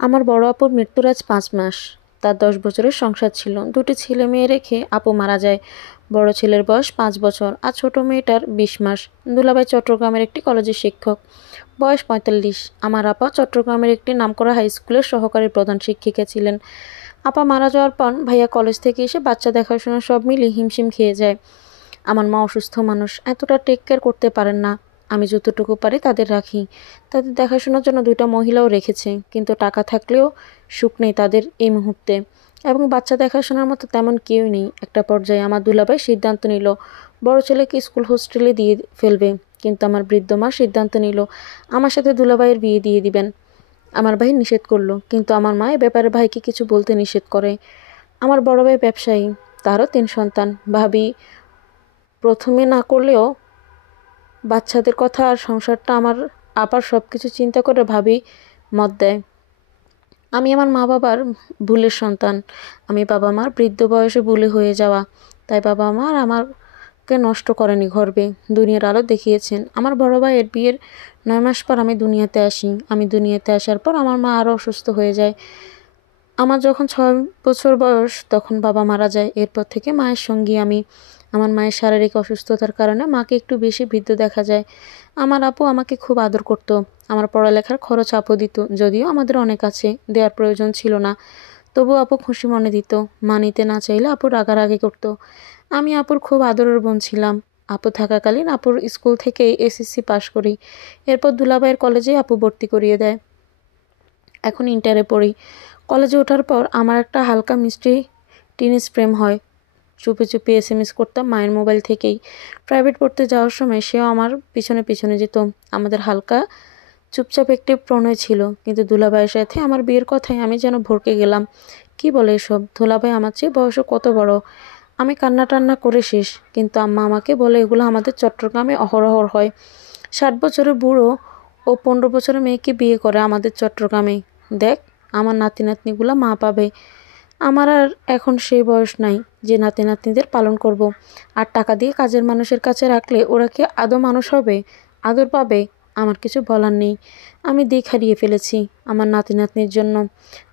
আমার বড় আপুর মৃত্যুর আজ 5 মাস। তার 10 বছরের সংসার ছিল, দুটি ছেলে মেয়ে রেখে আপু মারা যায়। বড় ছেলের বয়স 5 বছর আর ছোট মেয়েটার 20 মাস। দুলাভাই চট্টগ্রামের একটি কলেজের শিক্ষক, বয়স 45। আমার আপা চট্টগ্রামের একটি নামকরা হাই স্কুলের সহকারী প্রধান শিক্ষিকা ছিলেন। আপা মারা যাওয়ার পর ভাইয়া কলেজ থেকে এসে বাচ্চা দেখাশোনা সব মিলিয়ে হিমশিম খেয়ে যায়। আমার মা অসুস্থ মানুষ, এতটা টেক কেয়ার করতে পারেন না। আমি যতটুকু পারি তাদের রাখি। তাদের দেখাশোনার জন্য 2টা মহিলাও রেখেছে, কিন্তু টাকা থাকলেও সুখ নেই তাদের এই মুহূর্তে। এবং বাচ্চা দেখাশোনার মতো তেমন কেউ নেই। একটা পর্যায়ে আমার দুলাভাই সিদ্ধান্ত নিল বড় ছেলেকে স্কুল হোস্টেলে দিয়ে ফেলবে, কিন্তু আমার বৃদ্ধ মা সিদ্ধান্ত নিল আমার সাথে দুলাভাইয়ের বিয়ে দিয়ে দিবেন। আমার ভাই নিষেধ করলো, কিন্তু আমার মা এ ব্যাপারে ভাইকে কিছু বলতে নিষেধ করে। আমার বড় ভাই ব্যবসায়ী, তারও 3 সন্তান। ভাবি প্রথমে না করলেও বাচ্চাদের কথা আর সংসারটা আমার আপার সব কিছু চিন্তা করে ভাবি মত দেয়। আমি আমার মা বাবার ভুলের সন্তান। আমি বাবা মার বৃদ্ধ বয়সে ভুলে হয়ে যাওয়া। তাই বাবা মা আর আমাকে নষ্ট করেনি, গর্বে দুনিয়ার আলো দেখিয়েছেন। আমার বড় ভাইয়ের বিয়ের 9 মাস পর আমি দুনিয়াতে আসি। আমি দুনিয়াতে আসার পর আমার মা আরও অসুস্থ হয়ে যায়। আমার যখন 6 বছর বয়স তখন বাবা মারা যায়। এরপর থেকে মায়ের সঙ্গী আমি। আমার মায়ের শারীরিক অসুস্থতার কারণে মাকে একটু বেশি বৃদ্ধ দেখা যায়। আমার আপু আমাকে খুব আদর করত। আমার পড়ালেখার খরচ আপু দিত, যদিও আমাদের অনেক আছে, দেওয়ার প্রয়োজন ছিল না। তবু আপু খুশি মনে দিত। মা নিতে না চাইলে আপু রাগারাগি করতো। আমি আপুর খুব আদরের বোন ছিলাম। আপু থাকাকালীন আপুর স্কুল থেকে এসএসসি পাশ করি। এরপর দুলাভাইয়ের কলেজে আপু ভর্তি করিয়ে দেয়। এখন ইন্টারে পড়ি। কলেজে ওঠার পর আমার একটা হালকা মিষ্টি টিনেজ প্রেম হয়। চুপি চুপি এসএমএস করতাম মায়ের মোবাইল থেকেই। প্রাইভেট পড়তে যাওয়ার সময় সেও আমার পিছনে পিছনে যেত। আমাদের হালকা চুপচাপ একটি প্রণয় ছিল, কিন্তু দুলাভাইয়ের সাথে আমার বিয়ের কথায় আমি যেন ভড়কে গেলাম। কি বলে এসব? দুলাভাই আমার চেয়ে বয়সে কত বড়! আমি কান্না টান্না করে শেষ, কিন্তু আম্মা আমাকে বলে এগুলো আমাদের চট্টগ্রামে অহরহ হয়। 60 বছরের বুড়ো ও 15 বছরের মেয়েকে বিয়ে করে আমাদের চট্টগ্রামে। দেখ, আমার নাতি নাতনিগুলো মা পাবে। আমার আর এখন সেই বয়স নাই যে নাতি নাতনিদের পালন করব। আর টাকা দিয়ে কাজের মানুষের কাছে রাখলে ওরা কি আদৌ মানুষ হবে, আদর পাবে? আমার কিছু বলার নেই। আমি দিক হারিয়ে ফেলেছি আমার নাতি নাতনির জন্য।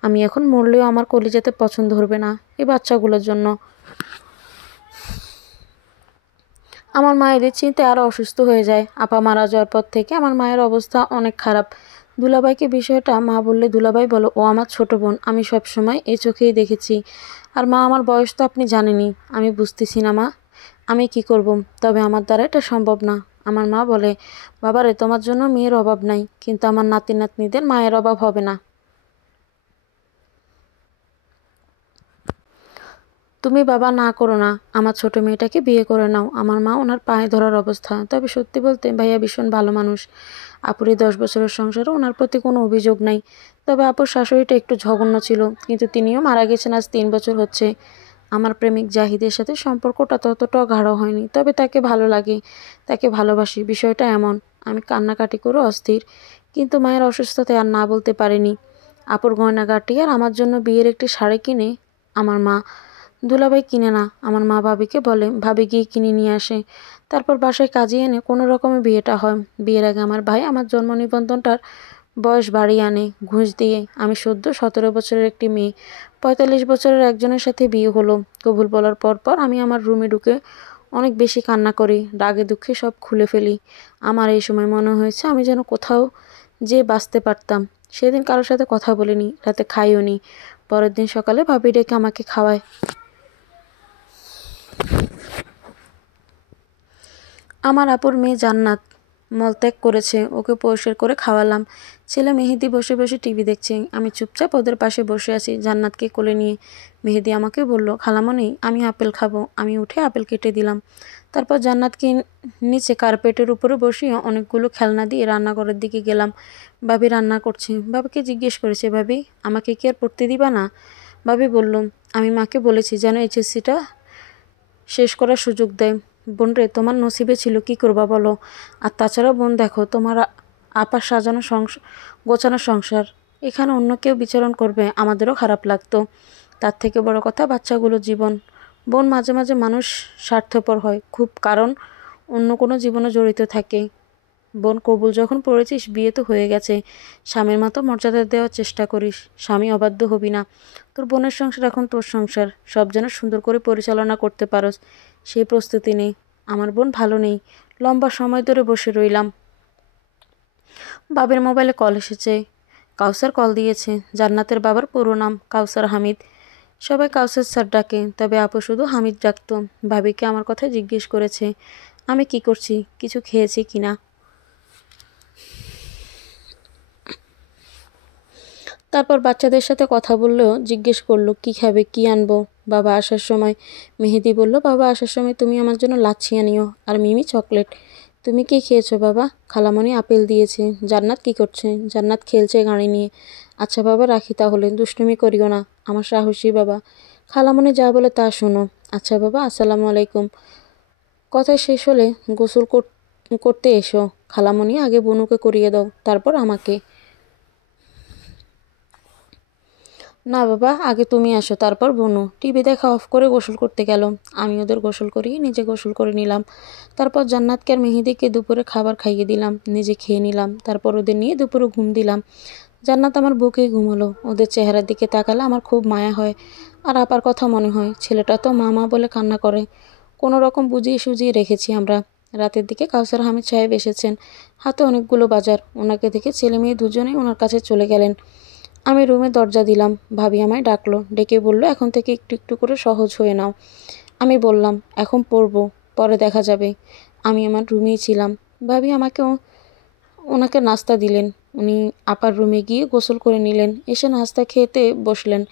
আমি এখন মরলেও আমার কলিজাতে পছন্দ হবে না এই বাচ্চাগুলোর জন্য। আমার মায়েদের চিন্তায় আরও অসুস্থ হয়ে যায়। আপা মারা যাওয়ার পর থেকে আমার মায়ের অবস্থা অনেক খারাপ। দুলাভাইকে বিষয়টা মা বললে দুলাভাই বলো ও আমার ছোট বোন, আমি সব সময় এই চোখেই দেখেছি। আর মা, আমার বয়স তো আপনি জানেনই। আমি বুঝতেছি না মা, আমি কি করব? তবে আমার দ্বারা এটা সম্ভব না। আমার মা বলে, বাবারে তোমার জন্য মেয়ের অভাব নাই, কিন্তু আমার নাতি নাতনিদের মায়ের অভাব হবে না। তুমি বাবা না করো না, আমার ছোট মেয়েটাকে বিয়ে করে নাও। আমার মা ওনার পায়ে ধরার অবস্থা। তবে সত্যি বলতে ভাইয়া ভীষণ ভালো মানুষ। আপুর এই 10 বছরের সংসারে ওনার প্রতি কোনো অভিযোগ নাই। তবে আপুর শাশুড়িটা একটু জঘন্য ছিল, কিন্তু তিনিও মারা গেছেন আজ 3 বছর হচ্ছে। আমার প্রেমিক জাহিদের সাথে সম্পর্কটা ততটাও গাঢ় হয়নি, তবে তাকে ভালো লাগে, তাকে ভালোবাসি, বিষয়টা এমন। আমি কান্নাকাটি করে অস্থির, কিন্তু মায়ের অসুস্থতায় আর না বলতে পারিনি। আপুর গয়নাগাটি আর আমার জন্য বিয়ের একটি শাড়ি কিনে আমার মা, দুলাভাই কিনে না, আমার মা ভাবিকে বলে, ভাবি গিয়ে কিনে নিয়ে আসে। তারপর বাসায় কাজিয়ে এনে কোনো রকমে বিয়েটা হয়। বিয়ের আগে আমার ভাই আমার জন্ম নিবন্ধনটার বয়স বাড়িয়ে আনে ঘুষ দিয়ে। আমি সদ্য 17 বছরের একটি মেয়ে, 45 বছরের একজনের সাথে বিয়ে হলো। কবুল বলার পর পর আমি আমার রুমে ঢুকে অনেক বেশি কান্না করি, রাগে দুঃখে সব খুলে ফেলি। আমার এই সময় মনে হয়েছে আমি যেন কোথাও যে বাঁচতে পারতাম। সেদিন কারোর সাথে কথা বলিনি, রাতে খাইও নি। পরের দিন সকালে ভাবি ডেকে আমাকে খাওয়ায়। আমার আপুর মেয়ে জান্নাত মলত্যাগ করেছে, ওকে পরিষ্কার করে খাওয়ালাম। ছেলে মেহেদি বসে বসে টিভি দেখছে। আমি চুপচাপ ওদের পাশে বসে আছি জান্নাতকে কোলে নিয়ে। মেহেদি আমাকে বলল, খালামণি আমি আপেল খাবো। আমি উঠে আপেল কেটে দিলাম। তারপর জান্নাতকে নিচে কার্পেটের উপরে বসিয়ে অনেকগুলো খেলনা দিয়ে রান্নাঘরের দিকে গেলাম। ভাবি রান্না করছে। বাবাকে জিজ্ঞেস করেছে, ভাবি আমাকে কি আর পড়তে দিবা না? ভাবি বলল, আমি মাকে বলেছি যেন এইচএসসিটা শেষ করার সুযোগ দেয়। বোন রে, তোমার নসিবে ছিল, কি করবা বলো? আর তাছাড়া বোন দেখো, তোমার আপার সাজানো গোছানো সংসার, এখানে অন্য কেউ বিচরণ করবে আমাদেরও খারাপ লাগতো। তার থেকে বড় কথা বাচ্চাগুলোর জীবন। বোন, মাঝে মাঝে মানুষ স্বার্থপর হয় খুব, কারণ অন্য কোনো জীবনে জড়িত থাকে। বোন, কবুল যখন পড়েছিস, বিয়ে তো হয়ে গেছে, স্বামীর মতো মর্যাদা দেওয়ার চেষ্টা করিস, স্বামী অবাধ্য হবি না। তোর বোনের সংসার এখন তোর সংসার, সব যেন সুন্দর করে পরিচালনা করতে পারস, সেই প্রস্তুতি নেই। আমার বোন ভালো নেই, লম্বা সময় ধরে বসে রইলাম। বাবের মোবাইলে কল এসেছে। কাউসার কল দিয়েছে। জান্নাতের বাবার পুরো নাম কাউসার হামিদ। সবাই কাউসার স্যার ডাকে, তবে আপু শুধু হামিদ ডাকত। ভাবিকে আমার কথা জিজ্ঞেস করেছে, আমি কি করছি, কিছু খেয়েছি কিনা। তারপর বাচ্চাদের সাথে কথা বললেও জিজ্ঞেস করলো কি খাবে, কি আনবো। বাবা আসার সময় মেহেদি বলল, বাবা আসার সময় তুমি আমার জন্য লাচ্ছি আনিও, আর মিমি চকলেট। তুমি কি খেয়েছো বাবা? খালামণি আপেল দিয়েছে। জান্নাত কি করছে? জান্নাত খেলছে গাড়ি নিয়ে। আচ্ছা বাবা, রাখি তাহলে, দুষ্টুমি করিও না, আমার সাহসী বাবা। খালামণি যা বলে তা শোনো। আচ্ছা বাবা, আসসালামু আলাইকুম। কথা শেষ হলে গোসল করতে এসো। খালামণি আগে বনুকে করিয়ে দাও, তারপর আমাকে। না বাবা, আগে তুমি আসো, তারপর বনু। টিভি দেখা অফ করে গোসল করতে গেল। আমি ওদের গোসল করিয়ে নিজে গোসল করে নিলাম। তারপর জান্নাতকে আর মেহেদিকে দুপুরে খাবার খাইয়ে দিলাম, নিজে খেয়ে নিলাম। তারপর ওদের নিয়ে দুপুরে ঘুম দিলাম। জান্নাত আমার বুকেই ঘুমালো। ওদের চেহারার দিকে তাকালে আমার খুব মায়া হয়, আর আপার কথা মনে হয়। ছেলেটা তো মা মা বলে কান্না করে। কোনো রকম বুঝিয়ে সুজিয়ে রেখেছি আমরা। রাতের দিকে কাউসার হামিদ সাহেব এসেছেন, হাতে অনেকগুলো বাজার। ওনাকে দেখে ছেলে মেয়ে দুজনেই ওনার কাছে চলে গেলেন। আমি রুমে দরজা দিলাম। ভাবি আমায় ডাকলো, ডেকে বলল, এখন থেকে একটু একটু করে সহজ হয়ে নাও। আমি বললাম, এখন পড়বো, পরে দেখা যাবে। আমি আমার রুমেই ছিলাম। ভাবি আমাকে ওনাকে নাস্তা দিলেন। উনি আপার রুমে গিয়ে গোসল করে নিলেন, এসে নাস্তা খেতে বসলেন,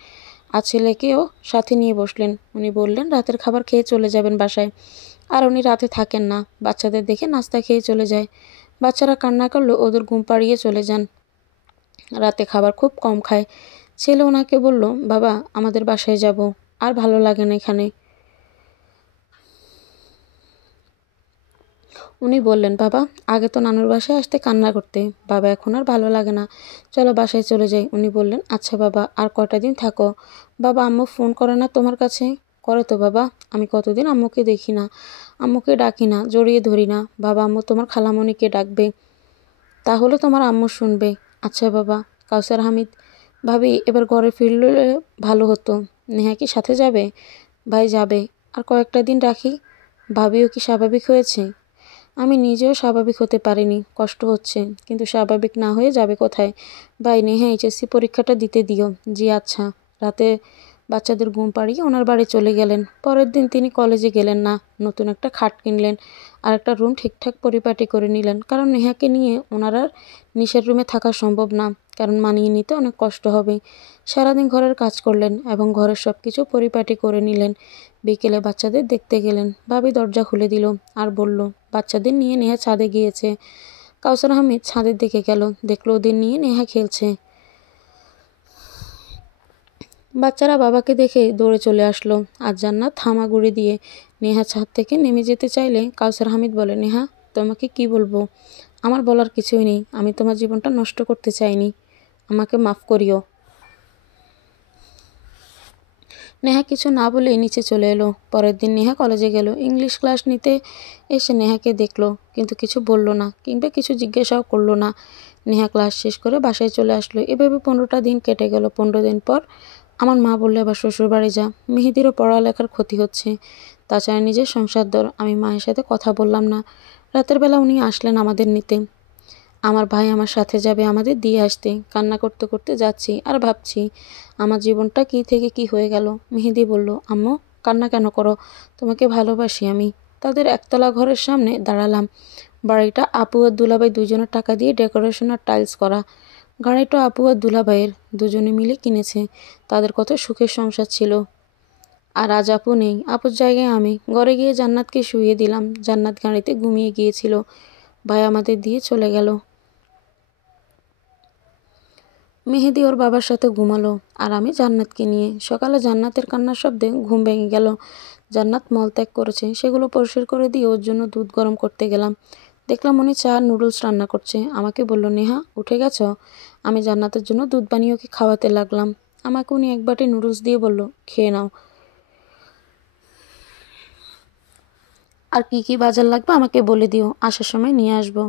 আর ছেলেকেও সাথে নিয়ে বসলেন। উনি বললেন রাতের খাবার খেয়ে চলে যাবেন বাসায়, আর উনি রাতে থাকেন না, বাচ্চাদের দেখে নাস্তা খেয়ে চলে যায়। বাচ্চারা কান্না করলে ওদের ঘুম পাড়িয়ে চলে যান। রাতে খাবার খুব কম খায়। ছেলে ওনাকে বলল, বাবা আমাদের বাসায় যাব, আর ভালো লাগে না এখানে। উনি বললেন, বাবা আগে তো নানুর বাসায় আসতে কান্না করতে, বাবা এখন আর ভালো লাগে না, চলো বাসায় চলে যাই। উনি বললেন, আচ্ছা বাবা, আর কয়টা দিন থাকো। বাবা আম্মু ফোন করে না তোমার কাছে? করে তো বাবা, আমি কতদিন আম্মুকে দেখি না, আম্মুকে ডাকি না, জড়িয়ে ধরি না। বাবা আম্মু তোমার খালামণিকে ডাকবে, তাহলে তোমার আম্মু শুনবে। আচ্ছা বাবা। কাউসার হামিদ, ভাবি এবার ঘরে ফিরলে ভালো হতো। নেহা কি সাথে যাবে? ভাই যাবে, আর কয়েকটা দিন রাখি। ভাবিও কি স্বাভাবিক হয়েছে? আমি নিজেও স্বাভাবিক হতে পারিনি, কষ্ট হচ্ছে, কিন্তু স্বাভাবিক না হয়ে যাবে কোথায়। ভাই নেহা এইচএসসি পরীক্ষাটা দিতে দিও। জি আচ্ছা। রাতে বাচ্চাদের ঘুম পাড়িয়ে ওনার বাড়ি চলে গেলেন। পরের দিন তিনি কলেজে গেলেন না, নতুন একটা খাট কিনলেন, আর একটা রুম ঠিকঠাক পরিপাটি করে নিলেন, কারণ নেহাকে নিয়ে ওনার আর নিশের রুমে থাকা সম্ভব না, কারণ মানিয়ে নিতে অনেক কষ্ট হবে। সারাদিন ঘরের কাজ করলেন এবং ঘরের সব কিছু পরিপাটি করে নিলেন। বিকেলে বাচ্চাদের দেখতে গেলেন। ভাবি দরজা খুলে দিল আর বলল, বাচ্চাদের নিয়ে নেহা ছাদে গিয়েছে। কাউসার আহমেদ ছাদের দিকে গেল, দেখলো ওদের নিয়ে নেহা খেলছে। বাচ্চারা বাবাকে দেখে দৌড়ে চলে আসলো, আর জান্নাত হামাগুড়ি দিয়ে নেহা ছাদ থেকে নেমে যেতে চাইলে কাউসার হামিদ বলে, নেহা তোমাকে কি বলবো, আমার বলার কিছুই নেই, আমি তোমার জীবনটা নষ্ট করতে চাইনি, আমাকে মাফ করিও। নেহা কিছু না বলেই নিচে চলে এলো। পরের দিন নেহা কলেজে গেল। ইংলিশ ক্লাস নিতে এসে নেহাকে দেখলো, কিন্তু কিছু বলল না, কিংবা কিছু জিজ্ঞাসাও করলো না। নেহা ক্লাস শেষ করে বাসায় চলে আসলো। এভাবে 15টা দিন কেটে গেল। 15 দিন পর আমার মা বললে, আবার শ্বশুরবাড়ি যা, মেহেদিরও পড়ালেখার ক্ষতি হচ্ছে, তাছাড়া নিজের সংসার দর। আমি মায়ের সাথে কথা বললাম না। রাতের বেলা উনি আসলেন আমাদের নিতে। আমার ভাই আমার সাথে যাবে আমাদের দিয়ে আসতে। কান্না করতে করতে যাচ্ছি আর ভাবছি আমার জীবনটা কী থেকে কী হয়ে গেল। মেহেদি বলল, আম্মু কান্না কেন করো, তোমাকে ভালোবাসি আমি। তাদের একতলা ঘরের সামনে দাঁড়ালাম। বাড়িটা আপু আর দুলাভাই দুজনের টাকা দিয়ে ডেকোরেশন আর টাইলস করা। গাড়িটা আপু আর দুলাভাইয়ের, দুজনে মিলে কিনেছে। তাদের কত সুখের সংসার ছিল। আর আজ আপু নেই, আপুর জায়গায় আমি। ঘরে গিয়ে জান্নাতকে শুইয়ে দিলাম। জান্নাত গাড়িতে ঘুমিয়ে গিয়েছিল। ভাই আমাদের দিয়ে চলে গেল। মেহেদি ওর বাবার সাথে ঘুমালো, আর আমি জান্নাতকে নিয়ে। সকালে জান্নাতের কান্নার শব্দে ঘুম ভেঙে গেল। জান্নাত মলত্যাগ করেছে, সেগুলো পরিষ্কার করে দিয়ে ওর জন্য দুধ গরম করতে গেলাম। দেখলাম উনি চা নুডলস রান্না করছে। আমাকে বলল, নেহা উঠে গেছো? আমি জান্নাতের জন্য দুধ বানিয়ে ওকে খাওয়াতে লাগলাম। আমাকে উনি এক বাটি নুডলস দিয়ে বলল, খেয়ে নাও, আর কি কি বাজার লাগবে আমাকে বলে দিও, আসার সময় নিয়ে আসবো।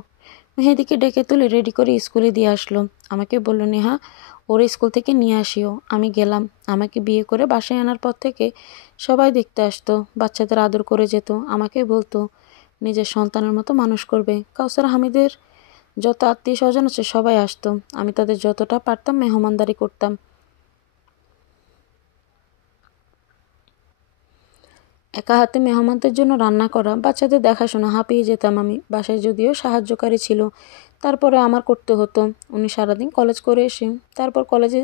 মেহেদিকে ডেকে তুলে রেডি করে স্কুলে দিয়ে আসলো। আমাকে বলল, নেহা, ওরে স্কুল থেকে নিয়ে আসিও। আমি গেলাম। আমাকে বিয়ে করে বাসায় আনার পর থেকে সবাই দেখতে আসতো, বাচ্চাদের আদর করে যেত, আমাকে বলতো নিজের সন্তানের মতো মানুষ করবে। কাউসার হামিদের যত আত্মীয় স্বজন আছে সবাই আসতো। আমি তাদের যতটা পারতাম মেহমানদারি করতাম। একা হাতে মেহমানদের জন্য রান্না করা, বাচ্চাদের দেখাশোনা, হাঁপিয়ে যেতাম আমি। বাসায় যদিও সাহায্যকারী ছিল, তারপরে আমার করতে হতো। উনি সারাদিন কলেজ করে এসে তারপর কলেজে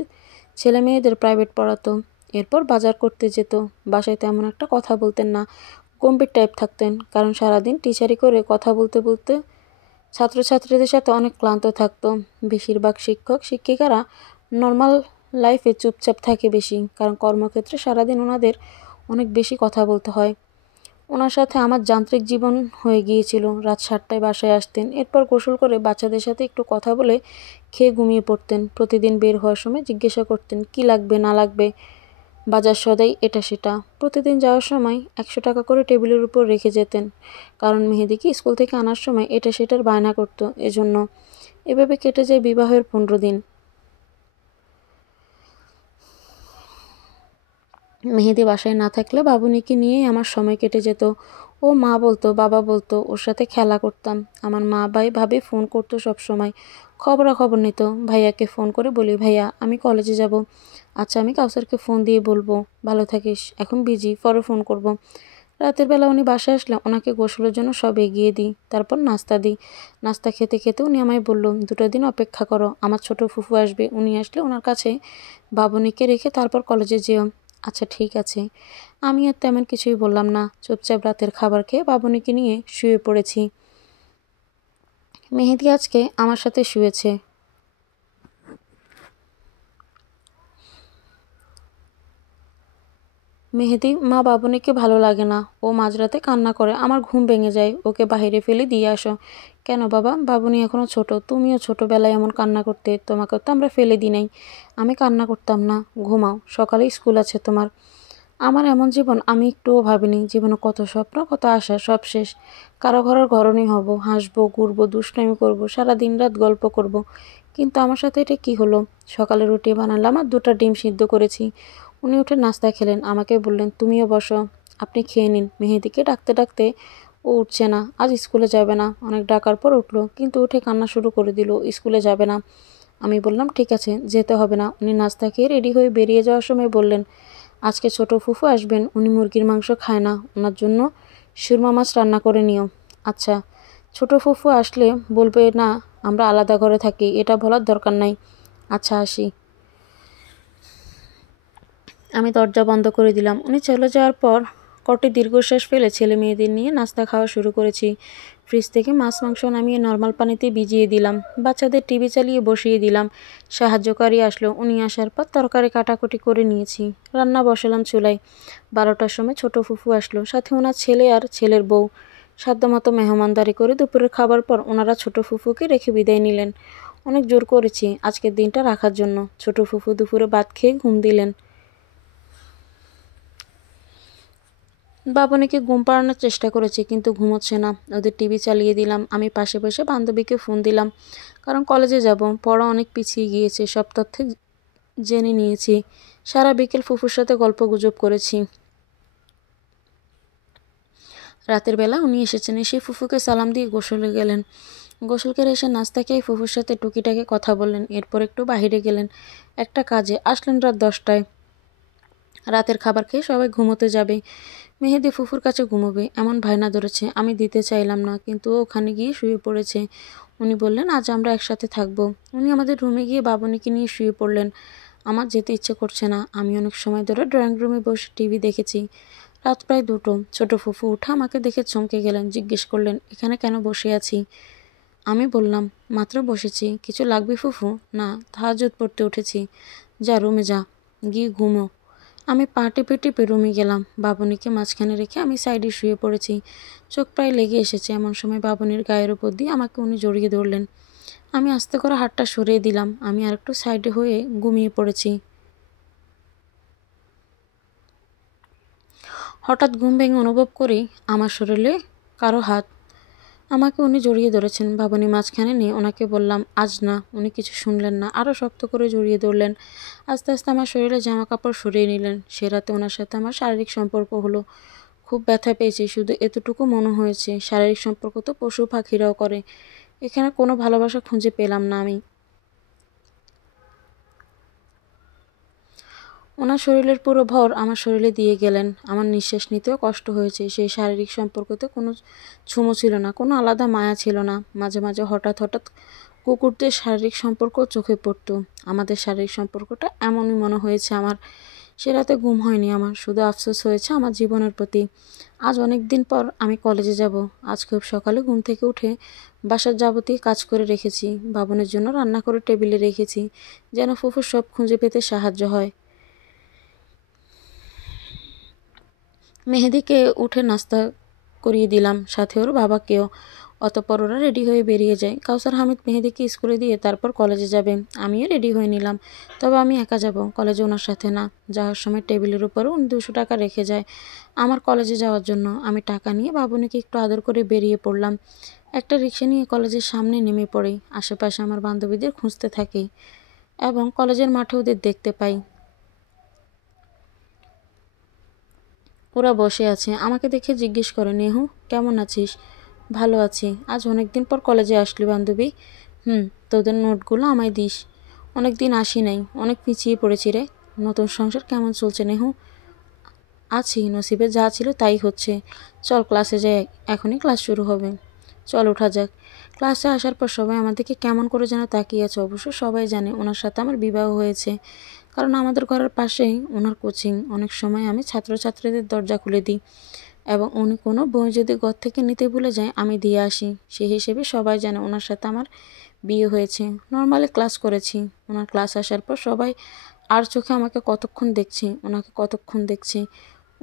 ছেলে মেয়েদের প্রাইভেট পড়াতো, এরপর বাজার করতে যেত। বাসায় তেমন একটা কথা বলতেন না, গম্ভীর টাইপ থাকতেন, কারণ সারাদিন টিচারি করে কথা বলতে বলতে ছাত্রছাত্রীদের সাথে অনেক ক্লান্ত থাকতো। বেশিরভাগ শিক্ষক শিক্ষিকারা নর্মাল লাইফে চুপচাপ থাকে বেশি, কারণ কর্মক্ষেত্রে সারাদিন ওনাদের অনেক বেশি কথা বলতে হয়। ওনার সাথে আমার যান্ত্রিক জীবন হয়ে গিয়েছিল। রাত 7টায় বাসায় আসতেন, এরপর গোসল করে বাচ্চাদের সাথে একটু কথা বলে খেয়ে ঘুমিয়ে পড়তেন। প্রতিদিন বের হওয়ার সময় জিজ্ঞাসা করতেন কি লাগবে না লাগবে, বাজার সদাই এটা সেটা। প্রতিদিন যাওয়ার সময় 100 টাকা করে টেবিলের উপর রেখে যেতেন, কারণ মেহেদিকে স্কুল থেকে আনার সময় এটা সেটার বায়না করতো, এজন্য। এভাবে কেটে যায় বিবাহের 15 দিন। মেহেদি বাসায় না থাকলে বাবুনিকে নিয়েই আমার সময় কেটে যেত। ও মা বলতো, বাবা বলতো, ওর সাথে খেলা করতাম। আমার মা ভাবি ফোন করতো সব সময়, খবরাখবর নিত। ভাইয়াকে ফোন করে বলি, ভাইয়া আমি কলেজে যাব। আচ্ছা, আমি কাউসারকে ফোন দিয়ে বলবো। ভালো থাকিস, এখন বিজি, পরে ফোন করব। রাতের বেলা উনি বাসায় আসলে ওনাকে গোসলের জন্য সব এগিয়ে দিই, তারপর নাস্তা দিই। নাস্তা খেতে খেতে উনি আমায় বলল, 2 দিন অপেক্ষা করো, আমার ছোট ফুফু আসবে, উনি আসলে ওনার কাছে বাবুনিকে রেখে তারপর কলেজে যেও। আচ্ছা ঠিক আছে। আমি আর তেমন কিছুই বললাম না, চুপচাপ রাতের খাবার খেয়ে বাবুনিকে নিয়ে শুয়ে পড়েছি। মেহেদি আজকে আমার সাথে শুয়েছে। মেহেদি, মা বাবুনিকে ভালো লাগে না, ও মাঝরাতে কান্না করে, আমার ঘুম ভেঙে যায়, ওকে বাইরে ফেলে দিয়ে আসো। কেন বাবা, বাবুনি এখনো ছোট, তুমিও ছোটবেলায় এমন কান্না করতে, তোমাকে তো আমরা ফেলে দিই নাই। আমি কান্না করতাম না, ঘুমাও, সকালে স্কুল আছে তোমার। আমার এমন জীবন আমি একটুও ভাবিনি। জীবনে কত স্বপ্ন, কত আশা, সব শেষ। কারো ঘরের ঘরণী হব, হাসবো, ঘুরবো, দুষ্টামি করবো, সারা দিন রাত গল্প করব। কিন্তু আমার সাথে এটা কি হলো? সকালে রুটি বানালাম আর 2টা ডিম সিদ্ধ করেছি। উনি উঠে নাস্তা খেলেন, আমাকে বললেন তুমিও বসো, আপনি খেয়ে নিন। মেহেদিকে ডাকতে ডাকতে ও উঠছে না, আজ স্কুলে যাবে না। অনেক ডাকার পর উঠলো, কিন্তু উঠে কান্না শুরু করে দিল, স্কুলে যাবে না। আমি বললাম ঠিক আছে, যেতে হবে না। উনি নাস্তা খেয়ে রেডি হয়ে বেরিয়ে যাওয়ার সময় বললেন, আজকে ছোট ফুফু আসবেন, উনি মুরগির মাংস খায় না, ওনার জন্য সুরমা মাছ রান্না করে নিও। আচ্ছা, ছোট ফুফু আসলে বলবে না আমরা আলাদা ঘরে থাকি, এটা বলার দরকার নাই। আচ্ছা আসি। আমি দরজা বন্ধ করে দিলাম। উনি চলে যাওয়ার পর কটি দীর্ঘশ্বাস ফেলে ছেলে মেয়েদের নিয়ে নাস্তা খাওয়া শুরু করেছি। ফ্রিজ থেকে মাছ মাংস নামিয়ে নর্মাল পানিতে ভিজিয়ে দিলাম, বাচ্চাদের টিভি চালিয়ে বসিয়ে দিলাম। সাহায্যকারী আসলো, উনি আসার পর তরকারি কাটাকুটি করে নিয়েছি, রান্না বসালাম চুলায়। 12টার সময় ছোট ফুফু আসলো, সাথে ওনার ছেলে আর ছেলের বউ। সাধ্যমতো মেহমানদারি করে দুপুরের খাবার পর ওনারা ছোট ফুফুকে রেখে বিদায় নিলেন। অনেক জোর করেছি আজকের দিনটা রাখার জন্য। ছোট ফুফু দুপুরে ভাত খেয়ে ঘুম দিলেন। বাবুনিকে ঘুম পাড়ানোর চেষ্টা করেছি, কিন্তু ঘুমোচ্ছে না। ওদের টিভি চালিয়ে দিলাম। আমি পাশে বসে বান্ধবীকে ফোন দিলাম, কারণ কলেজে যাব, পড়া অনেক পিছিয়ে গিয়েছে, সব তথ্য জেনে নিয়েছি। সারা বিকেল ফুফুর সাথে গল্প গুজব করেছি। রাতের বেলা উনি এসেছেন, এসে ফুফুকে সালাম দিয়ে গোসলে গেলেন। গোসল করে এসে নাস্তা খেয়ে ফুফুর সাথে টুকিটাকে কথা বললেন, এরপর একটু বাইরে গেলেন একটা কাজে, আসলেন রাত 10টায়। রাতের খাবার খেয়ে সবাই ঘুমোতে যাবে। মেহেদি ফুফুর কাছে ঘুমোবে এমন ভায়না ধরেছে। আমি দিতে চাইলাম না, কিন্তু ও ওখানে গিয়ে শুয়ে পড়েছে। উনি বললেন আজ আমরা একসাথে থাকবো। উনি আমাদের রুমে গিয়ে বাবুনিকে নিয়ে শুয়ে পড়লেন। আমার যেতে ইচ্ছে করছে না। আমি অনেক সময় ধরে ড্রয়িং রুমে বসে টিভি দেখেছি। রাত প্রায় 2টো। ছোট ফুফু উঠে আমাকে দেখে চমকে গেলেন, জিজ্ঞেস করলেন এখানে কেন বসে আছি। আমি বললাম মাত্র বসেছি। কিছু লাগবে ফুফু? না, তাহাজ্জুদ পড়তে উঠেছি। যা রুমে যা, গিয়ে ঘুমো। আমি পা টিপে টিপে রুমে গেলাম। বাবুনিকে মাঝখানে রেখে আমি সাইডে শুয়ে পড়েছি। চোখ প্রায় লেগে এসেছে। এমন সময় বাবুনির গায়ের উপর দিয়ে আমাকে উনি জড়িয়ে ধরলেন। আমি আস্তে করে হাতটা সরিয়ে দিলাম। আমি আরেকটু সাইডে হয়ে ঘুমিয়ে পড়েছি। হঠাৎ ঘুম ভেঙে অনুভব করি আমার শরীরে কারো হাত। আমাকে উনি জড়িয়ে ধরেছেন। ভাবনি মাঝখানে নিয়ে ওনাকে বললাম আজ না। উনি কিছু শুনলেন না, আরও শক্ত করে জড়িয়ে ধরলেন। আস্তে আস্তে আমার শরীরে জামা কাপড় সরিয়ে নিলেন। সে রাতে ওনার সাথে আমার শারীরিক সম্পর্ক হলো। খুব ব্যথা পেয়েছি, শুধু এতটুকু মনে হয়েছে শারীরিক সম্পর্ক তো পশু পাখিরাও করে। এখানে কোনো ভালোবাসা খুঁজে পেলাম না আমি। ওনার শরীরের পুরো ভর আমার শরীরে দিয়ে গেলেন। আমার নিঃশ্বাস নিতেও কষ্ট হয়েছে। সেই শারীরিক সম্পর্কতে কোনো ছুমো ছিল না, কোনো আলাদা মায়া ছিল না। মাঝে মাঝে হঠাৎ হঠাৎ কুকুরদের শারীরিক সম্পর্ক চোখে পড়তো। আমাদের শারীরিক সম্পর্কটা এমনই মনে হয়েছে আমার। সে রাতে ঘুম হয়নি আমার, শুধু আফসোস হয়েছে আমার জীবনের প্রতি। আজ অনেক দিন পর আমি কলেজে যাব। আজ খুব সকালে ঘুম থেকে উঠে বাসার যাবতীয় কাজ করে রেখেছি। বাবনের জন্য রান্না করে টেবিলে রেখেছি, যেন ফুফুর সব খুঁজে পেতে সাহায্য হয়। মেহেদিকে উঠে নাস্তা করিয়ে দিলাম, সাথে ওর বাবাকেও। অতঃপর ওরা রেডি হয়ে বেরিয়ে যায়। কাউসার হামিদ মেহেদিকে স্কুলে দিয়ে তারপর কলেজে যাবে। আমিও রেডি হয়ে নিলাম, তবে আমি একা যাব, কলেজে ওনার সাথে না। যাওয়ার সময় টেবিলের উপরে উনি 200 টাকা রেখে যায় আমার কলেজে যাওয়ার জন্য। আমি টাকা নিয়ে বাবুনিকে একটু আদর করে বেরিয়ে পড়লাম। একটা রিক্সা নিয়ে কলেজের সামনে নেমে পড়ি। আশেপাশে আমার বান্ধবীদের খুঁজতে থাকি এবং কলেজের মাঠে ওদের দেখতে পাই। ওরা বসে আছে। আমাকে দেখে জিজ্ঞেস করে, নেহু কেমন আছিস? ভালো আছি। আজ অনেক দিন পর কলেজে আসলি বান্ধবী। তোদের নোটগুলো আমায় দিস। অনেক দিন আসি নাই, অনেক পিছিয়ে পড়েছি রে। নতুন সংসার কেমন চলছে নেহু? আছি, নসিবে যা ছিল তাই হচ্ছে। চল ক্লাসে যাই, এখনই ক্লাস শুরু হবে। চল ওঠা যাক। ক্লাসে আসার পর সবাই আমাদেরকে কেমন করে যেন তাকিয়ে আছে। অবশ্য সবাই জানে ওনার সাথে আমার বিবাহ হয়েছে, কারণ আমাদের ঘরের পাশেই ওনার কোচিং। অনেক সময় আমি ছাত্রছাত্রীদের দরজা খুলে দিই এবং উনি কোনো বই যদি ঘর থেকে নিতে ভুলে যায় আমি দিয়ে আসি। সেই হিসেবে সবাই জানে ওনার সাথে আমার বিয়ে হয়েছে। নর্মালি ক্লাস করেছি। ওনার ক্লাস আসার পর সবাই আর চোখে আমাকে কতক্ষণ দেখছি, ওনাকে কতক্ষণ দেখছি।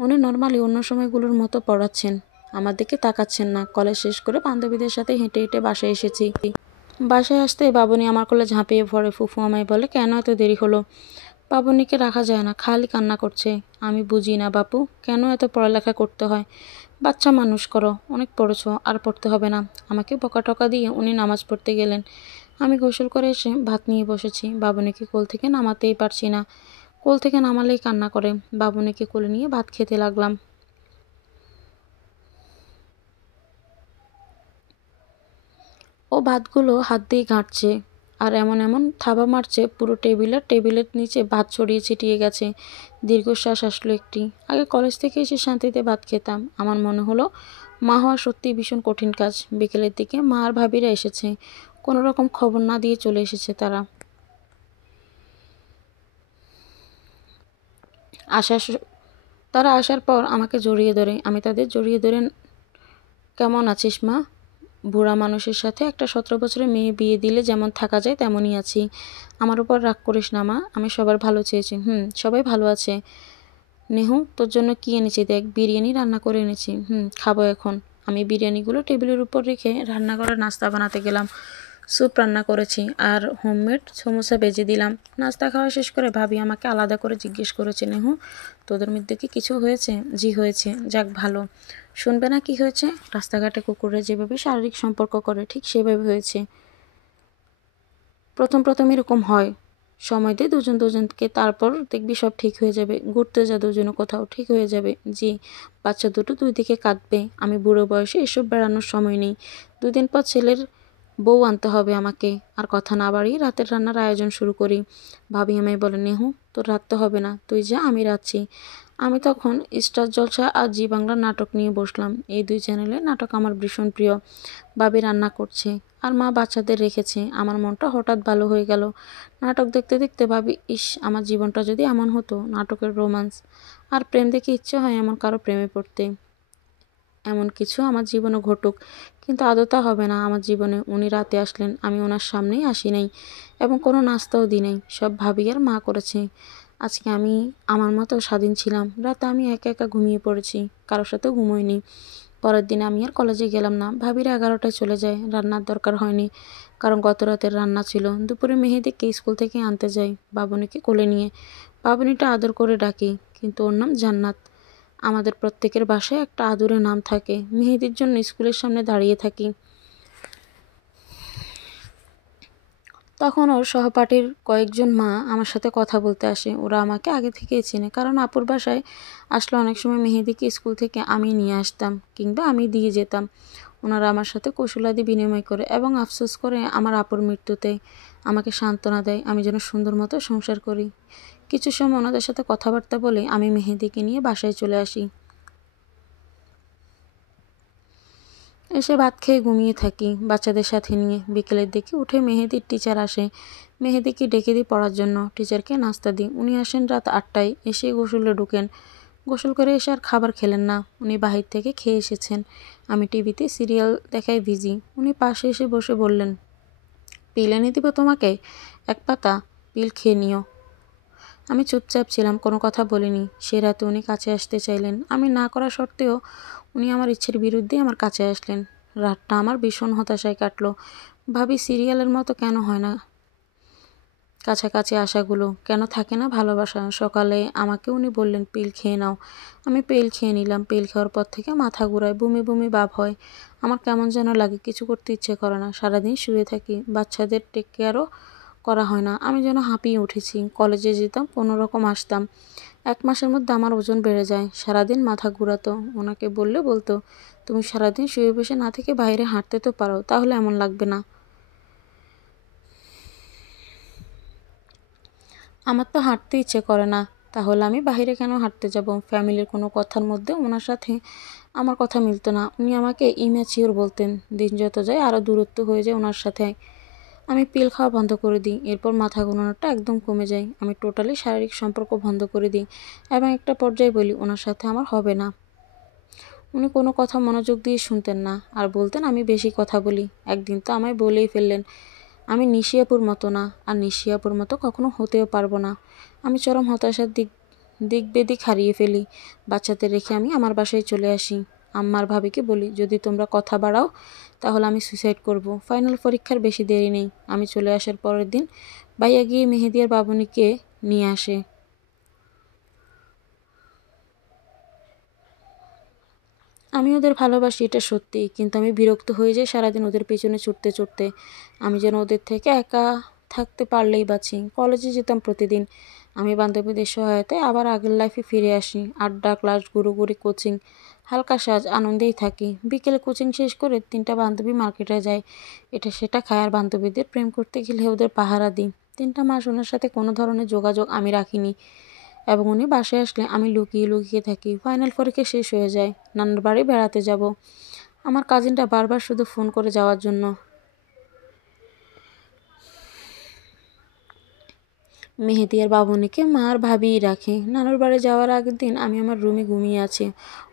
উনি নর্মালি অন্য সময়গুলোর মতো পড়াচ্ছেন, আমার দিকে তাকাচ্ছেন না। কলেজ শেষ করে বান্ধবীদের সাথে হেঁটে হেঁটে বাসায় এসেছি। বাসায় আসতে বাবুনি আমার কোলে ঝাঁপিয়ে পড়ে। ফুফু আমায় বলে, কেন এত দেরি হলো? বাবুনিকে রাখা যায় না, খালি কান্না করছে। আমি বুঝি না বাপু, কেন এত পড়ালেখা করতে হয়? বাচ্চা মানুষ করো, অনেক পড়েছো, আর পড়তে হবে না। আমাকে বকাটকা দিয়ে উনি নামাজ পড়তে গেলেন। আমি গোসল করে এসে ভাত নিয়ে বসেছি। বাবুনিকে কোল থেকে নামাতেই পারছি না। কোল থেকে নামালেই কান্না করে। বাবুনিকে কোলে নিয়ে ভাত খেতে লাগলাম। ও ভাতগুলো হাত দিয়ে ঘাঁটছে আর এমন এমন থাবা মারছে পুরো টেবিলের নিচে ভাত ছড়িয়ে ছিটিয়ে গেছে। দীর্ঘশ্বাস আসলো একটি। আগে কলেজ থেকে এসে শান্তিতে ভাত খেতাম। আমার মনে হলো মা হওয়া সত্যিই ভীষণ কঠিন কাজ। বিকেলের দিকে মা আর ভাবিরা এসেছে। কোনো রকম খবর না দিয়ে চলে এসেছে তারা। আসার স- তারা আসার পর আমাকে জড়িয়ে ধরে। আমি তাদের জড়িয়ে ধরে, কেমন আছিস মা? বুড়া মানুষের সাথে একটা 17 বছরের মেয়ে বিয়ে দিলে যেমন থাকা যায় তেমনই আছি। আমার উপর রাগ করিস না মা, আমি সবার ভালো চেয়েছি। সবাই ভালো আছে। নেহু তোর জন্য কি এনেছি দেখ, বিরিয়ানি রান্না করে এনেছি। খাবো এখন। আমি বিরিয়ানিগুলো টেবিলের উপর রেখে রান্নাঘরে নাস্তা বানাতে গেলাম। স্যুপ রান্না করেছি আর হোমমেড সমোসা ভেজে দিলাম। নাস্তা খাওয়া শেষ করে ভাবি আমাকে আলাদা করে জিজ্ঞেস করেছে, নেহু তোদের মধ্যে কি কিছু হয়েছে? জি হয়েছে। যাক ভালো। শুনবে না কি হয়েছে? রাস্তাঘাটে কুকুরে যেভাবে শারীরিক সম্পর্ক করে ঠিক সেভাবে হয়েছে। প্রথম প্রথম এরকম হয়, সময় দে দুজন দুজনকে, তারপর দেখবি সব ঠিক হয়ে যাবে। ঘুরতে যা দুজনে, কোথাও ঠিক হয়ে যাবে। জি। বাচ্চা দুটো দুই দিকে কাঁদবে। আমি বুড়ো বয়সে এসব বেড়ানোর সময় নেই। 2 দিন পর ছেলের বউ আনতে হবে আমাকে। আর কথা না বাড়িয়ে রাতের রান্নার আয়োজন শুরু করি। ভাবি আমায় বলে, নেহু তোর রাঁধতে হবে না, তুই যা, আমি রাঁধছি। আমি তখন স্টার জলসা আর জি বাংলার নাটক নিয়ে বসলাম। এই 2 চ্যানেলের নাটক আমার ভীষণ প্রিয়। ভাবি রান্না করছে আর মা বাচ্চাদের রেখেছে। আমার মনটা হঠাৎ ভালো হয়ে গেল। নাটক দেখতে দেখতে ভাবি, ইস আমার জীবনটা যদি এমন হতো। নাটকের রোমান্স আর প্রেম দেখে ইচ্ছে হয় এমন কারো প্রেমে পড়তে। এমন কিছু আমার জীবনে ঘটুক, কিন্তু আদৌ তা হবে না আমার জীবনে। উনি রাতে আসলেন, আমি ওনার সামনেই আসি নাই এবং কোনো নাস্তাও দিই নাই। সব ভাবি আর মা করেছে। আজকে আমি আমার মতো স্বাধীন ছিলাম। রাতে আমি একা একা ঘুমিয়ে পড়েছি, কারোর সাথেও ঘুমোইনি। পরের দিন আমি আর কলেজে গেলাম না। ভাবিরা 11টায় চলে যায়। রান্নার দরকার হয়নি, কারণ গত রাতের রান্না ছিল। দুপুরে মেহেদিকে স্কুল থেকে আনতে যাই বাবুনিকে কোলে নিয়ে। বাবুনিটা আদর করে ডাকি, কিন্তু ওর নাম জান্নাত। আমাদের প্রত্যেকের বাসায় একটা আদুরে নাম থাকে। মেহেদির জন্য স্কুলের সামনে দাঁড়িয়ে থাকি। তখন ওর সহপাঠীর কয়েকজন মা আমার সাথে কথা বলতে আসে। ওরা আমাকে আগে থেকেই চেনে, কারণ আপুর বাসায় আসলে অনেক সময় মেহেদিকে স্কুল থেকে আমি নিয়ে আসতাম কিংবা আমি দিয়ে যেতাম। ওনারা আমার সাথে কৌশলাদি বিনিময় করে এবং আফসোস করে আমার আপুর মৃত্যুতে আমাকে সান্ত্বনা দেয় আমি যেন সুন্দর মতো সংসার করি। কিছু সময় ওনাদের সাথে কথাবার্তা বলে আমি মেহেদিকে নিয়ে বাসায় চলে আসি। এসে ভাত খেয়ে ঘুমিয়ে থাকি বাচ্চাদের সাথে নিয়ে। বিকেলের দিকে উঠে মেহেদির টিচার আসে। মেহেদিকে ডেকে দিই পড়ার জন্য। টিচারকে নাস্তা দিই। উনি আসেন রাত 8টায়। এসে গোসলে ঢুকেন। গোসল করে এসে আর খাবার খেলেন না। উনি বাহির থেকে খেয়ে এসেছেন। আমি টিভিতে সিরিয়াল দেখায় বিজি। উনি পাশে এসে বসে বললেন, পিল এনে দিব তোমাকে, এক পাতা পিল খেয়ে নিও। আমি চুপচাপ ছিলাম, কোনো কথা বলিনি। সে রাতে উনি কাছে আসতে চাইলেন। আমি না করা সত্ত্বেও উনি আমার ইচ্ছের বিরুদ্ধে আমার কাছে আসলেন। রাতটা আমার ভীষণ হতাশায় কাটলো। ভাবি, সিরিয়ালের মতো কেন হয় না কাছাকাছি আশাগুলো, কেন থাকে না ভালোবাসা? সকালে আমাকে উনি বললেন, পিল খেয়ে নাও। আমি পিল খেয়ে নিলাম। পিল খাওয়ার পর থেকে মাথা ঘুরায়, বমি বমি ভাব হয়। আমার কেমন যেন লাগে, কিছু করতে ইচ্ছে করে না। সারাদিন শুয়ে থাকি। বাচ্চাদের টেক কেয়ারও করা হয় না। আমি যেন হাঁপিয়ে উঠেছি। কলেজে যেতাম, কোনোরকম আসতাম। 1 মাসের মধ্যে আমার ওজন বেড়ে যায়। সারাদিন মাথা ঘুরাতো। ওনাকে বললে বলতো, তুমি সারাদিন শুয়ে বসে না থেকে বাইরে হাঁটতে তো পারো, তাহলে এমন লাগবে না। আমার তো হাঁটতে ইচ্ছে করে না, তাহলে আমি বাইরে কেন হাঁটতে যাব? ফ্যামিলির কোনো কথার মধ্যে ওনার সাথে আমার কথা মিলতো না। উনি আমাকে ইম্যাচিওর বলতেন। দিন যত যায় আরও দূরত্ব হয়ে যায় ওনার সাথে। আমি পিল খাওয়া বন্ধ করে দিই। এরপর মাথা ঘোরানোটা একদম কমে যায়। আমি টোটালি শারীরিক সম্পর্ক বন্ধ করে দিই এবং একটা পর্যায়ে বলি, ওনার সাথে আমার হবে না। উনি কোনো কথা মনোযোগ দিয়ে শুনতেন না আর বলতেন আমি বেশি কথা বলি। একদিন তো আমায় বলেই ফেললেন, আমি নিশিয়াপুর মতো না, আর নিশিয়াপুর মতো কখনো হতেও পারবো না। আমি চরম হতাশার দিক বেদিক হারিয়ে ফেলি। বাচ্চাদের রেখে আমি আমার বাসায় চলে আসি। আম্মার ভাবিকে বলি, যদি তোমরা কথা বাড়াও তাহলে আমি সুইসাইড করব। ফাইনাল পরীক্ষার বেশি দেরি নেই। আমি চলে আসার পরের দিন ভাইয়া গিয়ে মেহেদি আর বাবুনিকে নিয়ে আসে। আমি ওদের ভালোবাসি, এটা সত্যি, কিন্তু আমি বিরক্ত হয়ে যাই সারাদিন ওদের পেছনে ছুটতে ছুটতে। আমি যেন ওদের থেকে একা থাকতে পারলেই বাঁচি। কলেজে যেতাম প্রতিদিন। আমি বান্ধবীদের সহায়তায় আবার আগের লাইফে ফিরে আসি। আড্ডা, ক্লাস, ঘুরোঘুরি, কোচিং, হালকা সাজ, আনন্দেই থাকি। বিকেলে কোচিং শেষ করে 3টা বান্ধবী মার্কেটে যায়। এটা সেটা খায় আর বান্ধবীদের প্রেম করতে গেলে ওদের পাহারা দিই। 3টা মাস ওনার সাথে কোনো ধরনের যোগাযোগ আমি রাখিনি এবং উনি বাসায় আসলে আমি লুকিয়ে লুকিয়ে থাকি। ফাইনাল পরীক্ষা শেষ হয়ে যায়। নানার বাড়ি বেড়াতে যাব। আমার কাজিনটা বারবার শুধু ফোন করে যাওয়ার জন্য। মেহেদি আর বাবুনিকে মা আর ভাবিই রাখে। নানুর বাড়ি যাওয়ার আগের দিন আমি আমার রুমে ঘুমিয়ে আছি।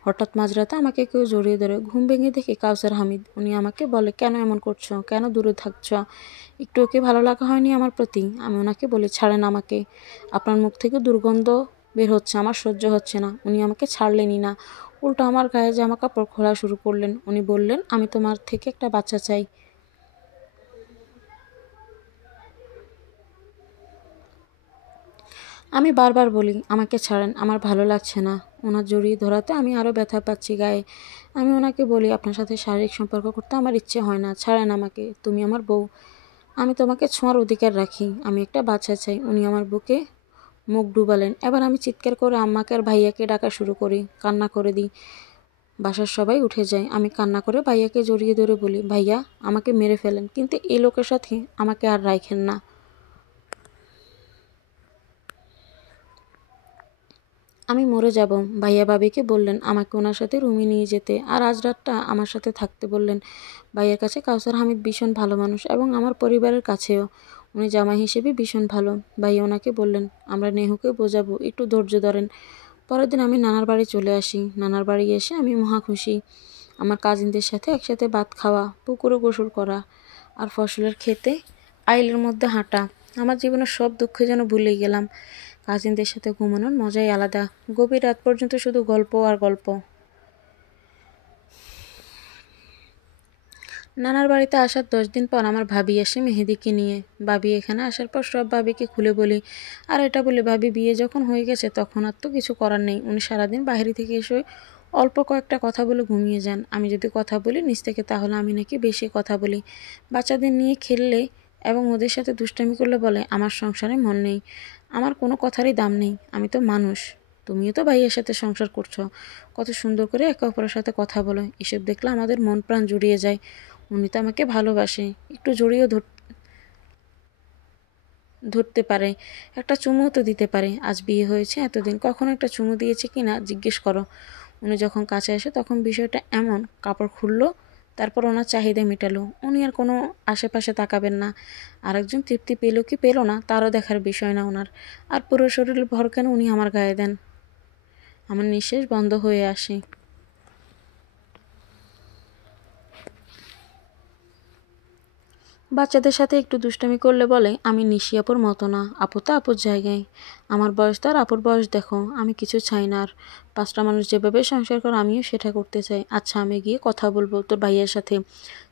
হঠাৎ মাঝরাতে আমাকে কেউ জড়িয়ে ধরে। ঘুম ভেঙে দেখি কাউসার হামিদ। উনি আমাকে বলে, কেন এমন করছো, কেন দূরে থাকছো? একটু ওকে ভালো লাগা হয়নি আমার প্রতি? আমি ওনাকে বলি, ছাড়েন আমাকে, আপনার মুখ থেকে দুর্গন্ধ বের হচ্ছে, আমার সহ্য হচ্ছে না। উনি আমাকে ছাড়লেনই না, উল্টো আমার গায়ে জামা কাপড় খোলা শুরু করলেন। উনি বললেন, আমি তোমার থেকে একটা বাচ্চা চাই। আমি বারবার বলি, আমাকে ছাড়েন, আমার ভালো লাগছে না। ওনার জড়িয়ে ধরাতে আমি আরও ব্যথা পাচ্ছি গায়ে। আমি ওনাকে বলি, আপনার সাথে শারীরিক সম্পর্ক করতে আমার ইচ্ছে হয় না, ছাড়েন আমাকে, তুমি আমার বউ, আমি তোমাকে ছোঁয়ার অধিকার রাখি, আমি একটা বাচ্চা চাই। উনি আমার বুকে মুখ ডুবালেন। এবার আমি চিৎকার করে আম্মাকে আর ভাইয়াকে ডাকা শুরু করি, কান্না করে দিই। বাসার সবাই উঠে যায়। আমি কান্না করে ভাইয়াকে জড়িয়ে ধরে বলি, ভাইয়া, আমাকে মেরে ফেলেন, কিন্তু এই লোকের সাথে আমাকে আর রাখেন না। আমি মরে যাব। ভাইয়া ভাবিকে বললেন আমাকে ওনার সাথে রুমে নিয়ে যেতে, আর আজ রাতটা আমার সাথে থাকতে বললেন। ভাইয়ের কাছে কাউসার হামিদ ভীষণ ভালো মানুষ এবং আমার পরিবারের কাছেও উনি জামাই হিসেবে ভীষণ ভালো। ভাইয়া ওনাকে বললেন, আমরা নেহুকে বোঝাবো, একটু ধৈর্য ধরেন। পরের দিন আমি নানার বাড়ি চলে আসি। নানার বাড়ি এসে আমি মহা খুশি। আমার কাজিনদের সাথে একসাথে ভাত খাওয়া, পুকুরে গোসল করা আর ফসলের ক্ষেতে আইলের মধ্যে হাঁটা। আমার জীবনের সব দুঃখ যেন ভুলে গেলাম। কাজিনদের সাথে ঘুমানোর মজাই আলাদা। গভীর রাত পর্যন্ত শুধু গল্প আর গল্প। নানার বাড়িতে আসার 10 দিন পর আমার ভাবি আসে মেহেদিকে নিয়ে। ভাবি এখানে আসার পর সব ভাবিকে খুলে বলি, আর এটা বলি, ভাবি বিয়ে যখন হয়ে গেছে তখন আর তো কিছু করার নেই। উনি সারাদিন বাইরে থেকে এসে অল্প কয়েকটা কথা বলে ঘুমিয়ে যান। আমি যদি কথা বলি নিচ থেকে, তাহলে আমি নাকি বেশি কথা বলি। বাচ্চাদের নিয়ে খেললে এবং ওদের সাথে দুষ্টামি করলে বলে আমার সংসারে মন নেই, আমার কোনো কথারই দাম নেই, আমি তো মানুষ, তুমিও তো ভাইয়ের সাথে সংসার করছো, কত সুন্দর করে একে অপরের সাথে কথা বলো, এসব দেখলে আমাদের মন প্রাণ জুড়িয়ে যায়, উনি তো আমাকে ভালোবাসে, একটু জড়িয়েও ধরতে পারে, একটা চুমুও তো দিতে পারে, আজ বিয়ে হয়েছে এতদিন কখনো একটা চুমু দিয়েছে কি না জিজ্ঞেস করো। উনি যখন কাছে আসে তখন বিষয়টা এমন, কাপড় খুললো, তারপর ওনার চাহিদা মেটালো, উনি আর কোনো আশেপাশে তাকাবেন না, আরেকজন তৃপ্তি পেলো কি পেলো না তারও দেখার বিষয় না ওনার, আর পুরো শরীর ভর কেন উনি আমার গায়ে দেন, আমার নিঃশ্বাস বন্ধ হয়ে আসে। বাচ্চাদের সাথে একটু দুষ্টামি করলে বলে আমি নিশি আপুর মতো না, আপু তো আপুর জায়গায়, আমার বয়স তো আর আপুর বয়স দেখো, আমি কিছু চাই না আর, 5টা মানুষ যেভাবে সংসার করে আমিও সেটা করতে চাই। আচ্ছা আমি গিয়ে কথা বলবো তোর ভাইয়ের সাথে,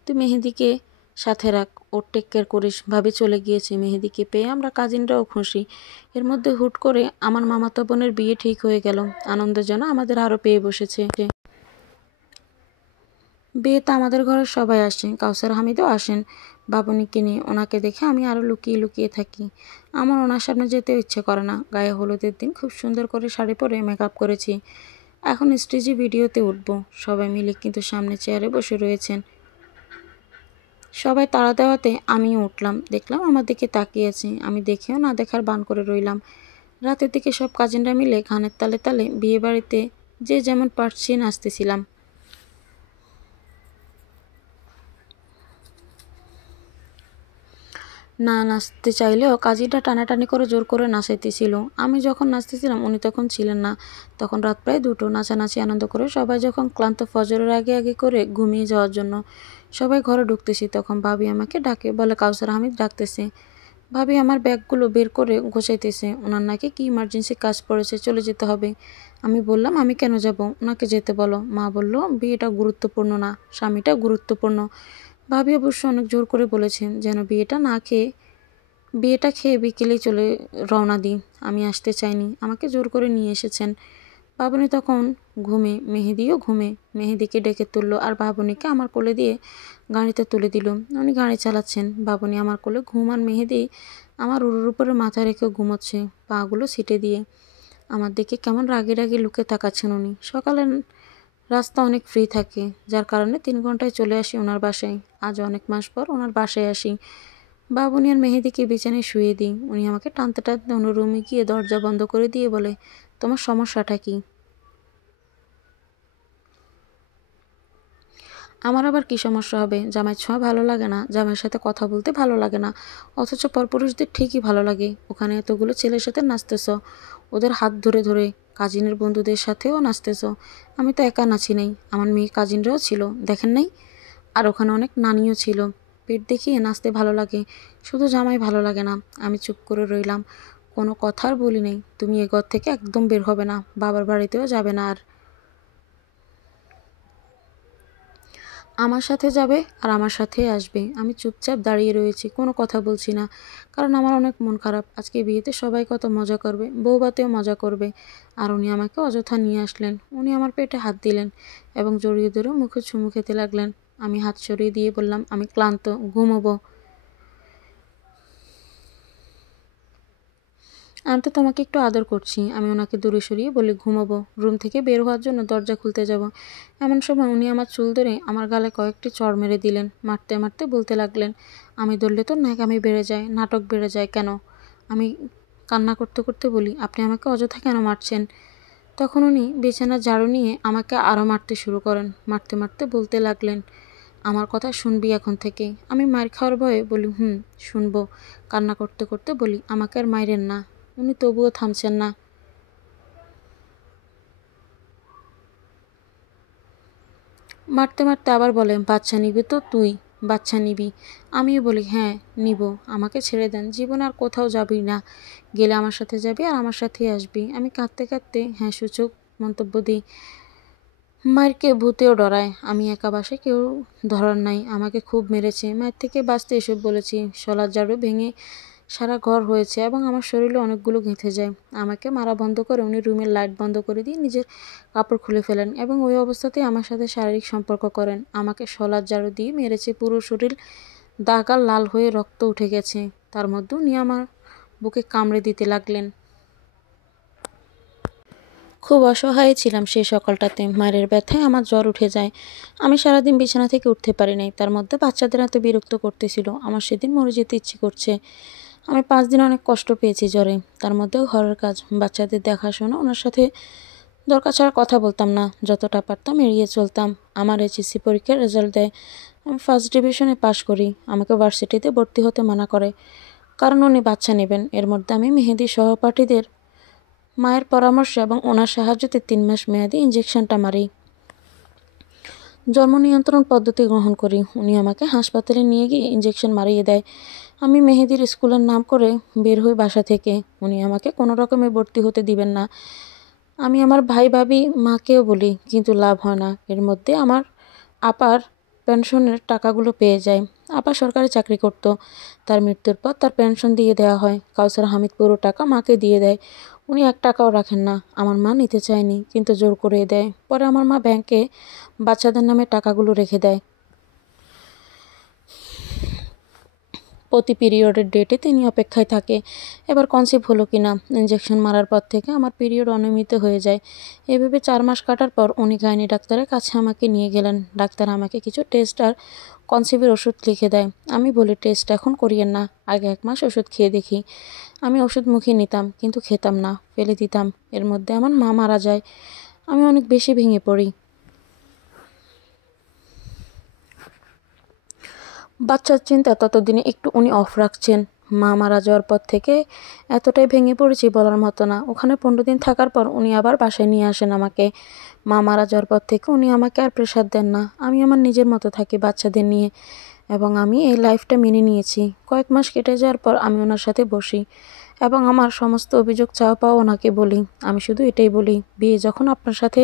তুই মেহেদিকে সাথে রাখ, ওর টেক কেয়ার করিস, ভাবি চলে গিয়েছে, মেহেদিকে পেয়ে আমরা কাজিনরাও খুশি। এর মধ্যে হুট করে আমার মামাতো বোনের বিয়ে ঠিক হয়ে গেল, আনন্দের জন্য আমাদের আরও পেয়ে বসেছে। বিয়েতে আমাদের ঘরের সবাই আসেন, কাউসার হামিদও আসেন বাবুনিকে নিয়ে, ওনাকে দেখে আমি আরও লুকিয়ে লুকিয়ে থাকি, আমার ওনার সামনে যেতে ইচ্ছে করে না। গায়ে হলুদের দিন খুব সুন্দর করে শাড়ি পরে মেকআপ করেছি, এখন স্টেজে ভিডিওতে উঠব, সবাই মিলে কিন্তু সামনে চেয়ারে বসে রয়েছেন, সবাই তাড়া দেওয়াতে আমিও উঠলাম, দেখলাম আমার দিকে তাকিয়েছে, আমি দেখেও না দেখার বান করে রইলাম। রাতের দিকে সব কাজিনরা মিলে গানের তালে তালে বিয়ে বাড়িতে যে যেমন পারছি নাচতেছিলাম। না নাচতে চাইলেও কাজীটা টানাটানি করে জোর করে নাচাইতেছিল, আমি যখন নাচতেছিলাম উনি তখন ছিলেন না, তখন রাত প্রায় 2টো, নাচানাচি আনন্দ করে সবাই যখন ক্লান্ত ফজরের আগে আগে করে ঘুমিয়ে যাওয়ার জন্য সবাই ঘরে ঢুকতেছি, তখন ভাবি আমাকে ডাকে, বলে কাউসার হামিদ ডাকতেছে। ভাবি আমার ব্যাগগুলো বের করে গোছাইতেছে, ওনার নাকি কি ইমার্জেন্সি কাজ পড়েছে, চলে যেতে হবে। আমি বললাম আমি কেন যাব, ওনাকে যেতে বলো। মা বলল বিয়েটা গুরুত্বপূর্ণ না, স্বামীটা গুরুত্বপূর্ণ। ভাবি অবশ্য অনেক জোর করে বলেছেন যেন বিয়েটা খেয়ে বিকেলেই চলে রওনা দিই, আমি আসতে চাইনি, আমাকে জোর করে নিয়ে এসেছেন। বাবুনি তখন ঘুমে, মেহেদিও ঘুমে, মেহেদিকে ডেকে তুললো আর বাবুনিকে আমার কোলে দিয়ে গাড়িতে তুলে দিল, উনি গাড়ি চালাচ্ছেন, বাবুনি আমার কোলে ঘুম আর মেহেদি আমার উরুর উপরে মাথা রেখে ঘুমোচ্ছে পাগুলো ছিটে দিয়ে, আমার দিকে কেমন রাগে রাগে লুকে তাকাচ্ছেন উনি। সকালে রাস্তা অনেক ফ্রি থাকে, যার কারণে 3 ঘন্টায় চলে আসি ওনার বাসায়, আজ অনেক মাস পর ওনার বাসায় আসি। বাবুনি আর মেহেদিকে বিছানায় শুয়ে দিই, উনি আমাকে টানতে টানতে অন্য রুমে গিয়ে দরজা বন্ধ করে দিয়ে বলে তোমার সমস্যাটা কি। আমার আবার কি সমস্যা হবে, জামাই ছোঁয়া ভালো লাগে না, জামাইয়ের সাথে কথা বলতে ভালো লাগে না, অথচ পরপুরুষদের ঠিকই ভালো লাগে, ওখানে এতগুলো ছেলের সাথে নাচতেছ, ওদের হাত ধরে ধরে, কাজিনের বন্ধুদের সাথেও নাচতেছ, আমি তো একা নাচি নাই, আমার মেয়ে কাজিনরাও ছিল দেখেন নাই, আর ওখানে অনেক নানিও ছিল, পেট দেখিয়ে নাচতে ভালো লাগে, শুধু জামাই ভালো লাগে না। আমি চুপ করে রইলাম, কোনো কথা আর বলি নাই। তুমি এ ঘর থেকে একদম বের হবে না, বাবার বাড়িতেও যাবে না আর, আমার সাথে যাবে আর আমার সাথেই আসবে। আমি চুপচাপ দাঁড়িয়ে রয়েছি, কোনো কথা বলছি না, কারণ আমার অনেক মন খারাপ, আজকে বিয়েতে সবাই কত মজা করবে, বউভাতেও মজা করবে, আর উনি আমাকে অযথা নিয়ে আসলেন। উনি আমার পেটে হাত দিলেন এবং জড়িয়ে ধরে মুখে চুমু খেতে লাগলেন। আমি হাত সরিয়ে দিয়ে বললাম আমি ক্লান্ত, ঘুমোবো। আমি তো তোমাকে একটু আদর করছি, আমি ওনাকে দূরে সরিয়ে বলি ঘুমাবো, রুম থেকে বের হওয়ার জন্য দরজা খুলতে যাব, এমন সময় উনি আমার চুল ধরে আমার গালে কয়েকটি চড় মেরে দিলেন, মারতে মারতে বলতে লাগলেন আমি ধরলে তো ন্যাকামি বেড়ে যায়, নাটক বেড়ে যায় কেন। আমি কান্না করতে করতে বলি আপনি আমাকে অযথা কেন মারছেন। তখন উনি বিছানার ঝাড়ু নিয়ে আমাকে আরও মারতে শুরু করেন, মারতে মারতে বলতে লাগলেন আমার কথা শুনবি এখন থেকে। আমি মার খাওয়ার ভয়ে বলি শুনবো। কান্না করতে করতে বলি আমাকে আর মাইরেন না। উনি তবুও থামছেন না। মারতে মারতে আবার বলে বাচ্চা নিবি তো তুই, বাচ্চা নিবি। আমিও বলি হ্যাঁ নিব, আমাকে ছেড়ে দেন, জীবন আর কোথাও যাবি না, গেলে আমার সাথে যাবি আর আমার সাথেই আসবি। আমি কাঁদতে কাঁদতে হ্যাঁ সূচক মন্তব্য দিই। মায়েরকে ভূতেও ডরায়, আমি একা বাসায় কেউ ধরার নাই, আমাকে খুব মেরেছে, মায়ের থেকে বাঁচতে এসব বলেছি। শলার ঝাড়ু ভেঙে সারা ঘর হয়েছে এবং আমার শরীরে অনেকগুলো গেঁথে যায়। আমাকে মারা বন্ধ করে উনি রুমের লাইট বন্ধ করে দিয়ে নিজের কাপড় খুলে ফেলেন এবং ওই অবস্থাতেই আমার সাথে শারীরিক সম্পর্ক করেন। আমাকে শলার ঝাড়ু দিয়ে মেরেছে, পুরো শরীর দাগ আর লাল হয়ে রক্ত উঠে গেছে। তার মধ্যে উনি আমার বুকে কামড়ে দিতে লাগলেন। খুব অসহায় ছিলাম সেই সকালটাতে। মায়ের ব্যথায় আমার জ্বর উঠে যায়। আমি সারাদিন বিছানা থেকে উঠতে পারি নাই। তার মধ্যে বাচ্চাদের এত বিরক্ত করতেছিল, আমার সেদিন মরে যেতে ইচ্ছে করছে। আমি 5 দিন অনেক কষ্ট পেয়েছি জ্বরে। তার মধ্যেও ঘরের কাজ, বাচ্চাদের দেখাশোনা, ওনার সাথে দরকার ছাড়া কথা বলতাম না। যতটা পারতাম এড়িয়ে চলতাম। আমার এইচএসসি পরীক্ষার রেজাল্ট দেয়, আমি ফার্স্ট ডিভিশনে পাশ করি। আমাকে ভার্সিটিতে ভর্তি হতে মানা করে, কারণ উনি বাচ্চা নেবেন। এর মধ্যে আমি মেহেদীর সহপাঠীদের মায়ের পরামর্শ এবং ওনার সাহায্যতে 3 মাস মেয়াদি ইঞ্জেকশনটা মারি। জন্ম নিয়ন্ত্রণ পদ্ধতি গ্রহণ করি। উনি আমাকে হাসপাতালে নিয়ে গিয়ে ইঞ্জেকশন মারিয়ে দেয়। আমি মেহেদীর স্কুলের নাম করে বের হই বাসা থেকে। উনি আমাকে কোনো রকমে ভর্তি হতে দিবেন না। আমি আমার ভাই ভাবি মাকেও বলি, কিন্তু লাভ হয় না। এর মধ্যে আমার আপার পেনশনের টাকাগুলো পেয়ে যায়। আপা সরকারি চাকরি করত। তার মৃত্যুর পর তার পেনশন দিয়ে দেওয়া হয়। কাউসার হামিদ পুরো টাকা মাকে দিয়ে দেয়। উনি 1 টাকাও রাখেন না। আমার মা নিতে চায়নি, কিন্তু জোর করে দেয়। পরে আমার মা ব্যাংকে বাচ্চাদের নামে টাকাগুলো রেখে দেয়। প্রতি পিরিয়ডের ডেটে তিনি অপেক্ষায় থাকে এবার কনসিভ হলো কিনা। ইঞ্জেকশন মারার পর থেকে আমার পিরিয়ড অনিয়মিত হয়ে যায়। এভাবে 4 মাস কাটার পর উনি গাইনি ডাক্তারের কাছে আমাকে নিয়ে গেলেন। ডাক্তার আমাকে কিছু টেস্ট আর কনসিভের ওষুধ লিখে দেয়। আমি বলি, টেস্ট এখন করিয়েন না, আগে 1 মাস ওষুধ খেয়ে দেখি। আমি ওষুধ মুখে নিতাম, কিন্তু খেতাম না, ফেলে দিতাম। এর মধ্যে আমার মা মারা যায়। আমি অনেক বেশি ভেঙে পড়ি। বাচ্চার চিন্তা ততদিনে একটু উনি অফ রাখছেন। মা মারা যাওয়ার পর থেকে এতটাই ভেঙে পড়েছি বলার মতো না। ওখানে 15 দিন থাকার পর উনি আবার বাসায় নিয়ে আসেন আমাকে। মা মারা যাওয়ার পর থেকে উনি আমাকে আর প্রেশার দেন না। আমি আমার নিজের মতো থাকি বাচ্চাদের নিয়ে, এবং আমি এই লাইফটা মেনে নিয়েছি। কয়েক মাস কেটে যাওয়ার পর আমি ওনার সাথে বসি এবং আমার সমস্ত অভিযোগ চাওয়া পাওয়া ওনাকে বলি। আমি শুধু এটাই বলি, বিয়ে যখন আপনার সাথে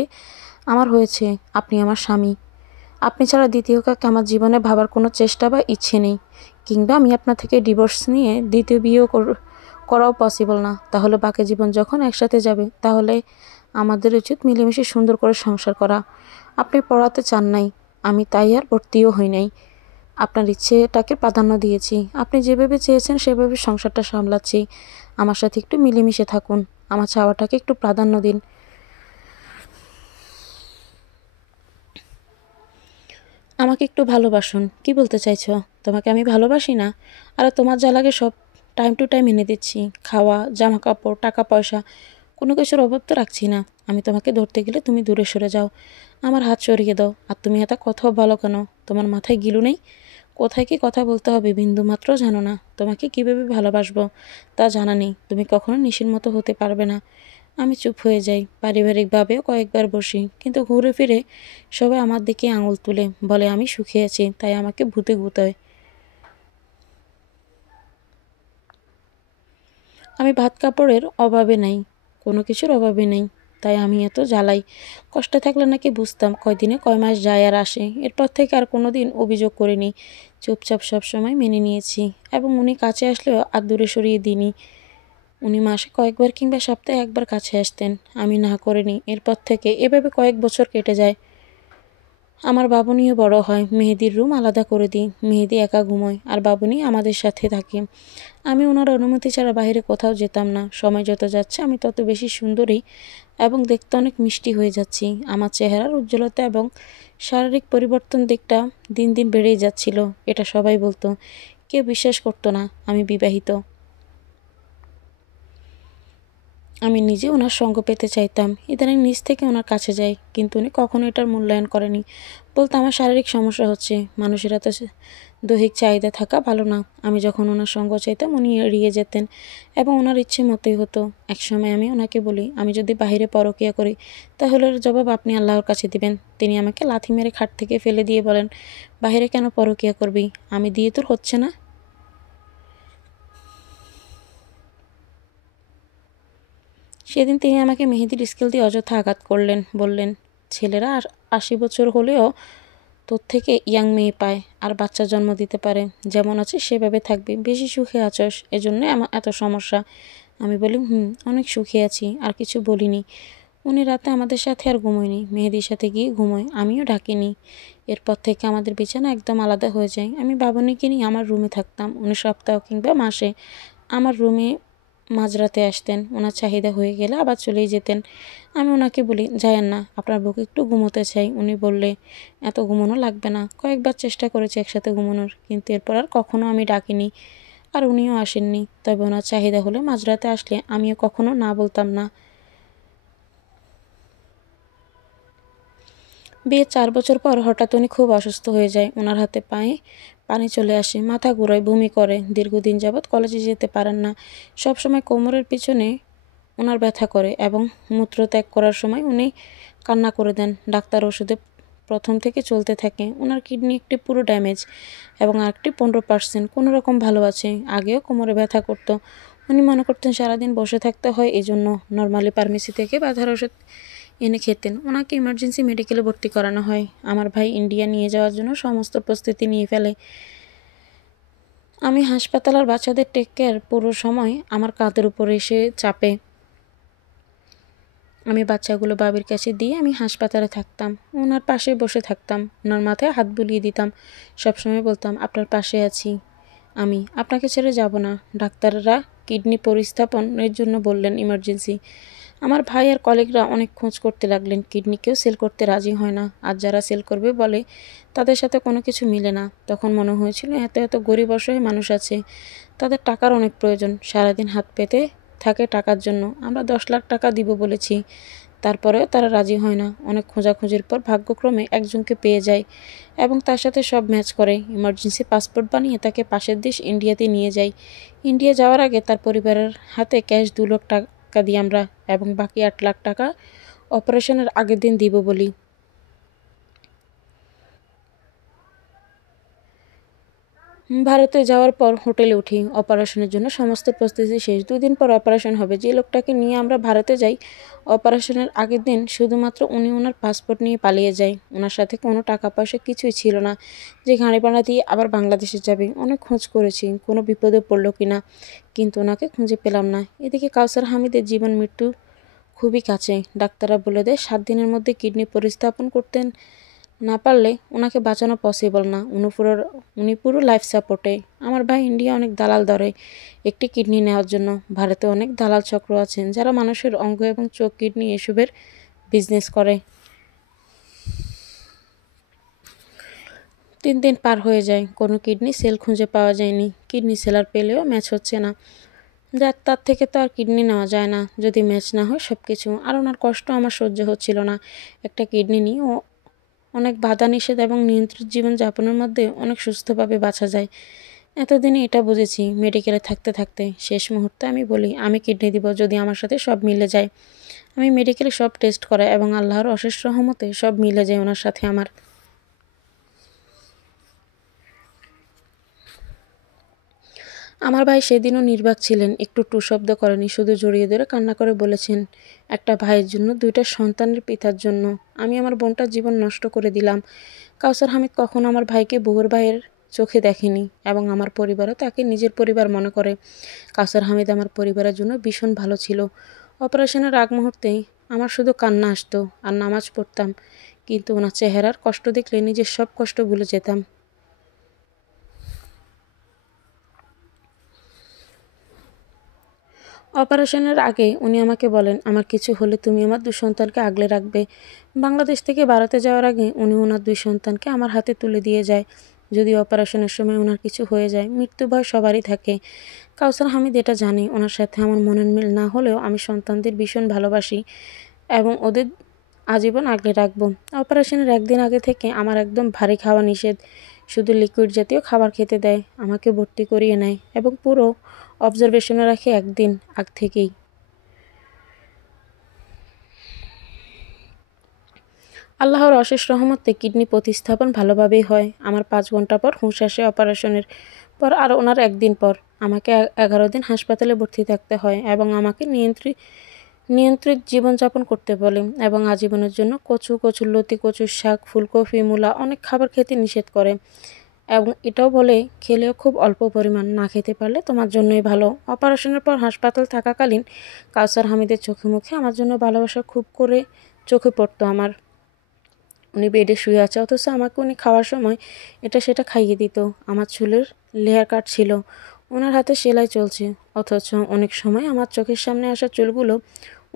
আমার হয়েছে, আপনি আমার স্বামী। আপনি ছাড়া দ্বিতীয় কাউকে আমার জীবনে ভাবার কোনো চেষ্টা বা ইচ্ছে নেই, কিংবা আমি আপনার থেকে ডিভোর্স নিয়ে দ্বিতীয় বিয়েও করাও পসিবল না। তাহলে বাকি জীবন যখন একসাথে যাবে, তাহলে আমাদের উচিত মিলেমিশে সুন্দর করে সংসার করা। আপনি পড়াতে চান নাই, আমি তাই আর ভর্তিও হই নাই। আপনার ইচ্ছেটাকে প্রাধান্য দিয়েছি। আপনি যেভাবে চেয়েছেন সেভাবে সংসারটা সামলাচ্ছি। আমার সাথে একটু মিলেমিশে থাকুন, আমার চাওয়াটাকে একটু প্রাধান্য দিন। আমাকে একটু ভালোবাসুন। কি বলতে চাইছো? তোমাকে আমি ভালোবাসি না? আর তোমার যা লাগে সব টাইম টু টাইম এনে দিচ্ছি। খাওয়া, জামা কাপড়, টাকা পয়সা, কোনো কিছুর অভাব তো রাখছি না। আমি তোমাকে ধরতে গেলে তুমি দূরে সরে যাও, আমার হাত সরিয়ে দাও। আর তুমি এত কথাও বলো কেন? তোমার মাথায় গিলু নেই? কোথায় কি কথা বলতে হবে বিন্দু মাত্র জানো না। তোমাকে কীভাবে ভালোবাসবো তা জানা নেই। তুমি কখনো নিশির মতো হতে পারবে না। আমি চুপ হয়ে যাই। পারিবারিকভাবেও কয়েকবার বসি, কিন্তু ঘুরে ফিরে সবাই আমার দিকে আঙুল তুলে বলে আমি সুখে আছি, তাই আমাকে ভূতে গুতায়। আমি ভাত কাপড়ের অভাবে নাই, কোনো কিছুর অভাবে নেই, তাই আমি এত জ্বালাই। কষ্টে থাকলে নাকি বুঝতাম কয়দিনে কয় মাস যায় আর আসে। এরপর থেকে আর কোনো দিন অভিযোগ করিনি, চুপচাপ সবসময় মেনে নিয়েছি। এবং উনি কাছে আসলেও আর দূরে সরিয়ে দিইনি। উনি মাসে কয়েকবার কিংবা সপ্তাহে 1 বার কাছে আসতেন, আমি না করিনি। এরপর থেকে এভাবে কয়েক বছর কেটে যায়। আমার বাবুনিও বড় হয়। মেহেদীর রুম আলাদা করে দিই। মেহেদী একা ঘুমোয় আর বাবুনি আমাদের সাথে থাকে। আমি ওনার অনুমতি ছাড়া বাইরে কোথাও যেতাম না। সময় যত যাচ্ছে আমি তত বেশি সুন্দরী এবং দেখতে অনেক মিষ্টি হয়ে যাচ্ছি। আমার চেহারার উজ্জ্বলতা এবং শারীরিক পরিবর্তন দিকটা দিন দিন বেড়েই যাচ্ছিল। এটা সবাই বলতো, কেউ বিশ্বাস করতো না আমি বিবাহিত। আমি নিজে ওনার সঙ্গ পেতে চাইতাম। ইদানিং নিজ থেকে ওনার কাছে যাই, কিন্তু উনি কখনো এটার মূল্যায়ন করেনি। বলতে আমার শারীরিক সমস্যা হচ্ছে, মানুষের এত দৈহিক চাহিদা থাকা ভালো না। আমি যখন ওনার সঙ্গ চাইতাম উনি এড়িয়ে যেতেন এবং ওনার ইচ্ছে মতোই হতো। একসময় আমি ওনাকে বলি, আমি যদি বাহিরে পরকীয়া করি তাহলে এর জবাব আপনি আল্লাহর কাছে দিবেন। তিনি আমাকে লাথি মেরে খাট থেকে ফেলে দিয়ে বলেন, বাহিরে কেন পরকীয়া করবি? আমি দিয়ে তোর হচ্ছে না? সেদিন তিনি আমাকে মেহেদির স্কেল দিয়ে অযথা আঘাত করলেন। বললেন, ছেলেরা 80 বছর হলেও তোর থেকে ইয়াং মেয়ে পায় আর বাচ্চা জন্ম দিতে পারে। যেমন আছে সেভাবে থাকবি, বেশি সুখে আছস, এজন্য আমার এত সমস্যা। আমি বলি, অনেক সুখে আছি, আর কিছু বলিনি। উনি রাতে আমাদের সাথে আর ঘুমোয়নি, মেহেদির সাথে গিয়ে ঘুমোয়, আমিও ডাকিনি। এরপর থেকে আমাদের বিছানা একদম আলাদা হয়ে যায়। আমি বাবুনিকে নিয়ে আমার রুমে থাকতাম, উনি সপ্তাহ কিংবা মাসে আমার রুমে মাঝরাতে আসতেন। ওনার চাহিদা হয়ে গেলে আবার চলেই যেতেন। আমি ওনাকে বলি, যায়েন না, আপনার বুকে একটু ঘুমোতে চাই। উনি বললে, এত ঘুমানো লাগবে না। কয়েকবার চেষ্টা করেছি একসাথে ঘুমানোর, কিন্তু এরপর আর কখনো আমি ডাকিনি, আর উনিও আসেননি। তবে ওনার চাহিদা হলে মাঝরাতে আসলে আমিও কখনো না বলতাম না। বিয়ের 4 বছর পর হঠাৎ উনি খুব অসুস্থ হয়ে যায়। ওনার হাতে পায়ে পানি চলে আসে, মাথা ঘুরায়, বমি করে। দীর্ঘদিন যাবৎ কলেজে যেতে পারেন না। সবসময় কোমরের পিছনে ওনার ব্যথা করে এবং মূত্রত্যাগ করার সময় উনি কান্না করে দেন। ডাক্তার ওষুধে প্রথম থেকে চলতে থাকে। ওনার কিডনি একটি পুরো ড্যামেজ এবং আরেকটি 15%। কোনো রকম ভালো আছে। আগেও কোমরে ব্যথা করতো। উনি মনে করতেন সারাদিন বসে থাকতে হয়, এজন্য নর্মালি ফার্মেসি থেকে ব্যথার ওষুধ এনে খেতেন। ওনাকে ইমার্জেন্সি মেডিকেলে ভর্তি করানো হয়। আমার ভাই ইন্ডিয়া নিয়ে যাওয়ার জন্য সমস্ত প্রস্তুতি নিয়ে ফেলে। আমি হাসপাতাল আর বাচ্চাদের টেক কেয়ার পুরো সময় আমার কাঁধের উপর এসে চাপে। আমি বাচ্চাগুলো বাবির কাছে দিয়ে আমি হাসপাতালে থাকতাম, ওনার পাশে বসে থাকতাম, ওনার মাথায় হাত বুলিয়ে দিতাম। সবসময় বলতাম, আপনার পাশে আছি আমি, আপনাকে ছেড়ে যাব না। ডাক্তাররা কিডনি পরিস্থাপনের জন্য বললেন ইমার্জেন্সি। আমার ভাই আর কলিগরা অনেক খোঁজ করতে লাগলেন। কিডনি কেউ সেল করতে রাজি হয় না, আর যারা সেল করবে বলে তাদের সাথে কোনো কিছু মিলে না। তখন মনে হয়েছিল এত এত গরিব অসহায় মানুষ আছে, তাদের টাকার অনেক প্রয়োজন, সারাদিন হাত পেতে থাকে টাকার জন্য। আমরা 10 লাখ টাকা দিব বলেছি, তারপরেও তারা রাজি হয় না। অনেক খোঁজাখুঁজির পর ভাগ্যক্রমে একজনকে পেয়ে যায় এবং তার সাথে সব ম্যাচ করে। ইমার্জেন্সি পাসপোর্ট বানিয়ে তাকে পাশের দেশ ইন্ডিয়াতে নিয়ে যাই। ইন্ডিয়া যাওয়ার আগে তার পরিবারের হাতে ক্যাশ 2 লাখ টাকা দিই আমরা, এবং বাকি 8 লাখ টাকা অপারেশনের আগের দিন দিব বলি। ভারতে যাওয়ার পর হোটেলে উঠি। অপারেশনের জন্য সমস্ত প্রস্তুতি শেষ। 2 দিন পর অপারেশন হবে। যে লোকটাকে নিয়ে আমরা ভারতে যাই, অপারেশনের আগের দিন শুধুমাত্র উনি ওনার পাসপোর্ট নিয়ে পালিয়ে যায়। ওনার সাথে কোনো টাকা পয়সা কিছুই ছিল না যে গাড়ি ভাড়া দিয়ে আবার বাংলাদেশে যাবে। অনেক খোঁজ করেছি কোনো বিপদে পড়লো কিনা, কিন্তু ওনাকে খুঁজে পেলাম না। এদিকে কাউসার হামিদের জীবন মৃত্যু খুবই কাছে। ডাক্তাররা বলে দেয় 7 দিনের মধ্যে কিডনি প্রতিস্থাপন করতে না পারলে ওনাকে বাঁচানো পসিবল না। উনি পুরো লাইফ সাপোর্টে। আমার ভাই ইন্ডিয়া অনেক দালাল ধরে একটি কিডনি নেওয়ার জন্য। ভারতে অনেক দালাল চক্র আছেন যারা মানুষের অঙ্গ এবং চোখ, কিডনি এসবের বিজনেস করে। 3 দিন পার হয়ে যায়, কোনো কিডনি সেল খুঁজে পাওয়া যায়নি। কিডনি সেলার পেলেও ম্যাচ হচ্ছে না। তার থেকে তো আর কিডনি নেওয়া যায় না যদি ম্যাচ না হয় সব কিছু। আর ওনার কষ্ট আমার সহ্য হচ্ছিল না। একটা কিডনি নিয়ে অনেক বাধা নিষেধ এবং নিয়ন্ত্রিত জীবনযাপনের মধ্যে অনেক সুস্থভাবে বাঁচা যায়। এতদিনে এটা বুঝেছি। মেডিকেলে থাকতে থাকতে শেষ মুহূর্তে আমি বলি, আমি কিডনি দিব যদি আমার সাথে সব মিলে যায়। আমি মেডিকেলে সব টেস্ট করাই এবং আল্লাহর অশেষ রহমতে সব মিলে যায় ওনার সাথে আমার। আমার ভাই সেদিনও নির্বাক ছিলেন, একটু টু শব্দ করেনি, শুধু জড়িয়ে ধরে কান্না করে বলেছেন, একটা ভাইয়ের জন্য, 2টা সন্তানের পিতার জন্য আমি আমার বোনটার জীবন নষ্ট করে দিলাম। কাউসার হামিদ কখনো আমার ভাইকে বউয়ের ভাইয়ের চোখে দেখেনি এবং আমার পরিবারও তাকে নিজের পরিবার মনে করে। কাউসার হামিদ আমার পরিবারের জন্য ভীষণ ভালো ছিল। অপারেশনের আগ মুহূর্তেই আমার শুধু কান্না আসতো আর নামাজ পড়তাম, কিন্তু ওনার চেহারার কষ্ট দেখলে নিজের সব কষ্ট ভুলে যেতাম। অপারেশনের আগে উনি আমাকে বলেন, আমার কিছু হলে তুমি আমার 2 সন্তানকে আগলে রাখবে। বাংলাদেশ থেকে ভারতে যাওয়ার আগে উনি ওনার 2 সন্তানকে আমার হাতে তুলে দিয়ে যায়। যদি অপারেশনের সময় ওনার কিছু হয়ে যায়, মৃত্যু ভয় সবারই থাকে। কাউসার হামিদ এটা জানে। ওনার সাথে আমার মনের মিল না হলেও আমি সন্তানদের ভীষণ ভালোবাসি এবং ওদের আজীবন আগলে রাখবো। অপারেশনের একদিন আগে থেকে আমার একদম ভারী খাওয়া নিষেধ, শুধু লিকুইড জাতীয় খাবার খেতে দেয়। আমাকে ভর্তি করিয়ে নেয় এবং পুরো অবজারভেশনে রাখে একদিন আগ থেকেই। আল্লাহর অশেষ রহমতে কিডনি প্রতিস্থাপন ভালোভাবেই হয়। আমার 5 ঘন্টা পর হুঁশ আসে। অপারেশনের পর আর ওনার একদিন পর আমাকে 11 দিন হাসপাতালে ভর্তি থাকতে হয় এবং আমাকে নিয়ন্ত্রিত জীবনযাপন করতে বলে এবং আজীবনের জন্য কচুর লতি, কচুর শাক, ফুলকপি, মূলা অনেক খাবার খেতে নিষেধ করে। এবং এটাও বলে খেলেও খুব অল্প পরিমাণ, না খেতে পারলে তোমার জন্যই ভালো। অপারেশনের পর হাসপাতাল থাকাকালীন কাউসার হামিদের চোখে মুখে আমার জন্য ভালোবাসা খুব করে চোখে পড়তো আমার। উনি বেডে শুয়ে আছে, অথচ আমাকে উনি খাওয়ার সময় এটা সেটা খাইয়ে দিত। আমার চুলের লেয়ার কাট ছিল, ওনার হাতে সেলাই চলছে, অথচ অনেক সময় আমার চোখের সামনে আসা চুলগুলো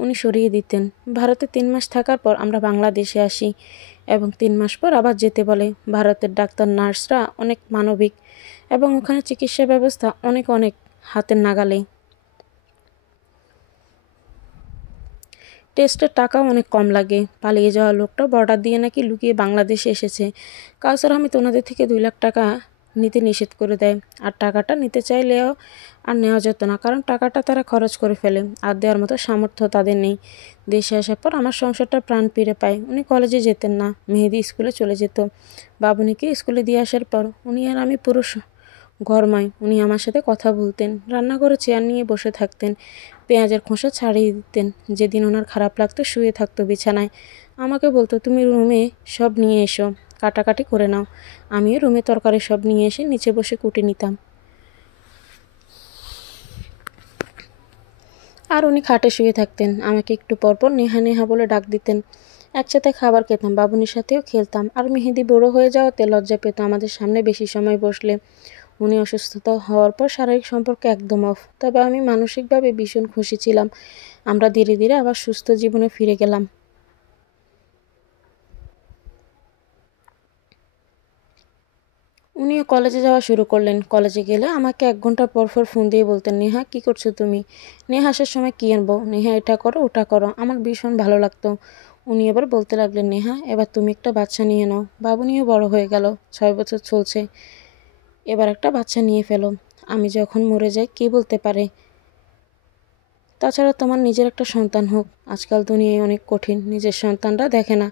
উনি সরিয়ে দিতেন। ভারতে 3 মাস থাকার পর আমরা বাংলাদেশে আসি এবং 3 মাস পর আবার যেতে বলে। ভারতের ডাক্তার নার্সরা অনেক মানবিক এবং ওখানে চিকিৎসা ব্যবস্থা অনেক অনেক হাতের নাগালে। টেস্টের টাকাও অনেক কম লাগে। পালিয়ে যাওয়া লোকটা বর্ডার দিয়ে নাকি লুকিয়ে বাংলাদেশে এসেছে। কাউসার হামিদ ওনাদের থেকে 2 লাখ টাকা নিতে নিষেধ করে দেয়। আর টাকাটা নিতে চাইলেও আর নেওয়া যেত না, কারণ টাকাটা তারা খরচ করে ফেলে, আর দেওয়ার মতো সামর্থ্য তাদের নেই। দেশে আসার পর আমার সংসারটা প্রাণ ফিরে পায়। উনি কলেজে যেতেন না, মেহেদি স্কুলে চলে যেত। বাবুনিকে স্কুলে দিয়ে আসার পর উনি আর আমি পুরুষ ঘরময়। উনি আমার সাথে কথা বলতেন, রান্নাঘরে চেয়ার নিয়ে বসে থাকতেন, পেঁয়াজের খোসা ছাড়িয়ে দিতেন। যেদিন ওনার খারাপ লাগতো শুয়ে থাকতো বিছানায়, আমাকে বলতো তুমি রুমে সব নিয়ে এসো, কাটাকাটি করে নাও। আমিও রুমে তরকারি সব নিয়ে এসে নিচে বসে কুটে নিতাম। আর উনি খাটে শুয়ে থাকতেন, আমাকে একটু পরপর নেহা নেহা বলে ডাক দিতেন। একসাথে খাবার খেতাম, বাবুনির সাথেও খেলতাম। আর মেহেদি বড় হয়ে যাওয়াতে লজ্জা পেত আমাদের সামনে বেশি সময় বসলে। উনি অসুস্থতা হওয়ার পর শারীরিক সম্পর্ক একদম অফ, তবে আমি মানসিকভাবে ভীষণ খুশি ছিলাম। আমরা ধীরে ধীরে আবার সুস্থ জীবনে ফিরে গেলাম। উনিও কলেজে যাওয়া শুরু করলেন। কলেজে গেলে আমাকে 1 ঘন্টা পর পর ফোন দিয়ে বলতেন, নেহা কী করছো তুমি, নেহা আসার সময় কী আনবো, নেহা এটা করো ওটা করো। আমার ভীষণ ভালো লাগতো। উনি এবার বলতে লাগলেন, নেহা এবার তুমি একটা বাচ্চা নিয়ে নাও। বাবুনিও বড় হয়ে গেল, 6 বছর চলছে, এবার একটা বাচ্চা নিয়ে ফেলো। আমি যখন মরে যাই কে বলতে পারে। তাছাড়া তোমার নিজের একটা সন্তান হোক। আজকাল দুনিয়ায় অনেক কঠিন, নিজের সন্তানরা দেখে না,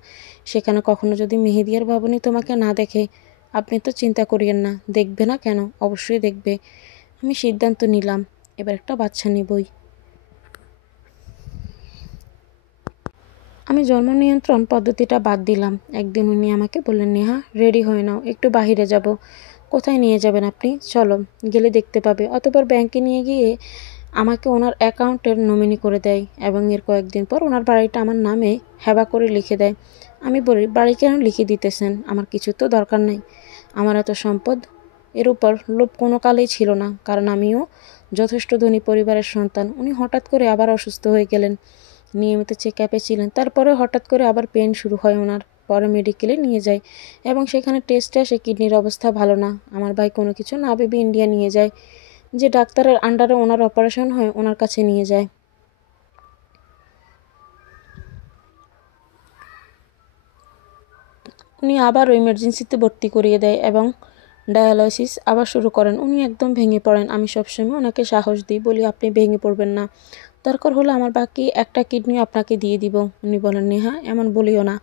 সেখানে কখনো যদি মেহেদি আর বাবুনি তোমাকে না দেখে, আপনি তো চিন্তা করিয়েন না। দেখবে না কেন, অবশ্যই দেখবে। আমি সিদ্ধান্ত নিলাম, এবার একটা বাচ্চা নিবই। আমি জন্ম নিয়ন্ত্রণ পদ্ধতিটা বাদ দিলাম। একদিন উনি আমাকে বললেন, নেহা রেডি হয়ে নাও, একটু বাহিরে যাব। কোথায় নিয়ে যাবেন আপনি, চলো, গেলে দেখতে পাবে। অতঃপর ব্যাংকে নিয়ে গিয়ে আমাকে ওনার অ্যাকাউন্টের নমিনি করে দেয় এবং এর কয়েকদিন পর ওনার বাড়িটা আমার নামে হেবা করে লিখে দেয়। আমি বলি, বাড়ি কেন লিখে দিতেছেন, আমার কিছু তো দরকার নেই। আমার এত সম্পদ, এর উপর লোভ কোনো কালেই ছিল না, কারণ আমিও যথেষ্ট ধনী পরিবারের সন্তান। উনি হঠাৎ করে আবার অসুস্থ হয়ে গেলেন, নিয়মিত চেক আপে ছিলেন। তারপরে হঠাৎ করে আবার পেন শুরু হয় ওনার। পরে মেডিকেলে নিয়ে যায় এবং সেখানে টেস্টে আসে কিডনির অবস্থা ভালো না। আমার ভাই কোনো কিছু না ভেবে ইন্ডিয়া নিয়ে যায়, যে ডাক্তারের আন্ডারে ওনার অপারেশন হয় ওনার কাছে নিয়ে যায়। উনি আবারও ইমার্জেন্সিতে ভর্তি করিয়ে দেয় এবং ডায়ালাইসিস আবার শুরু করেন। উনি একদম ভেঙে পড়েন। আমি সবসময় ওনাকে সাহস দিই, বলি আপনি ভেঙে পড়বেন না, দরকার হলে আমার বাকি একটা কিডনি আপনাকে দিয়ে দিব। উনি বলেন, নেহা এমন বলিও না।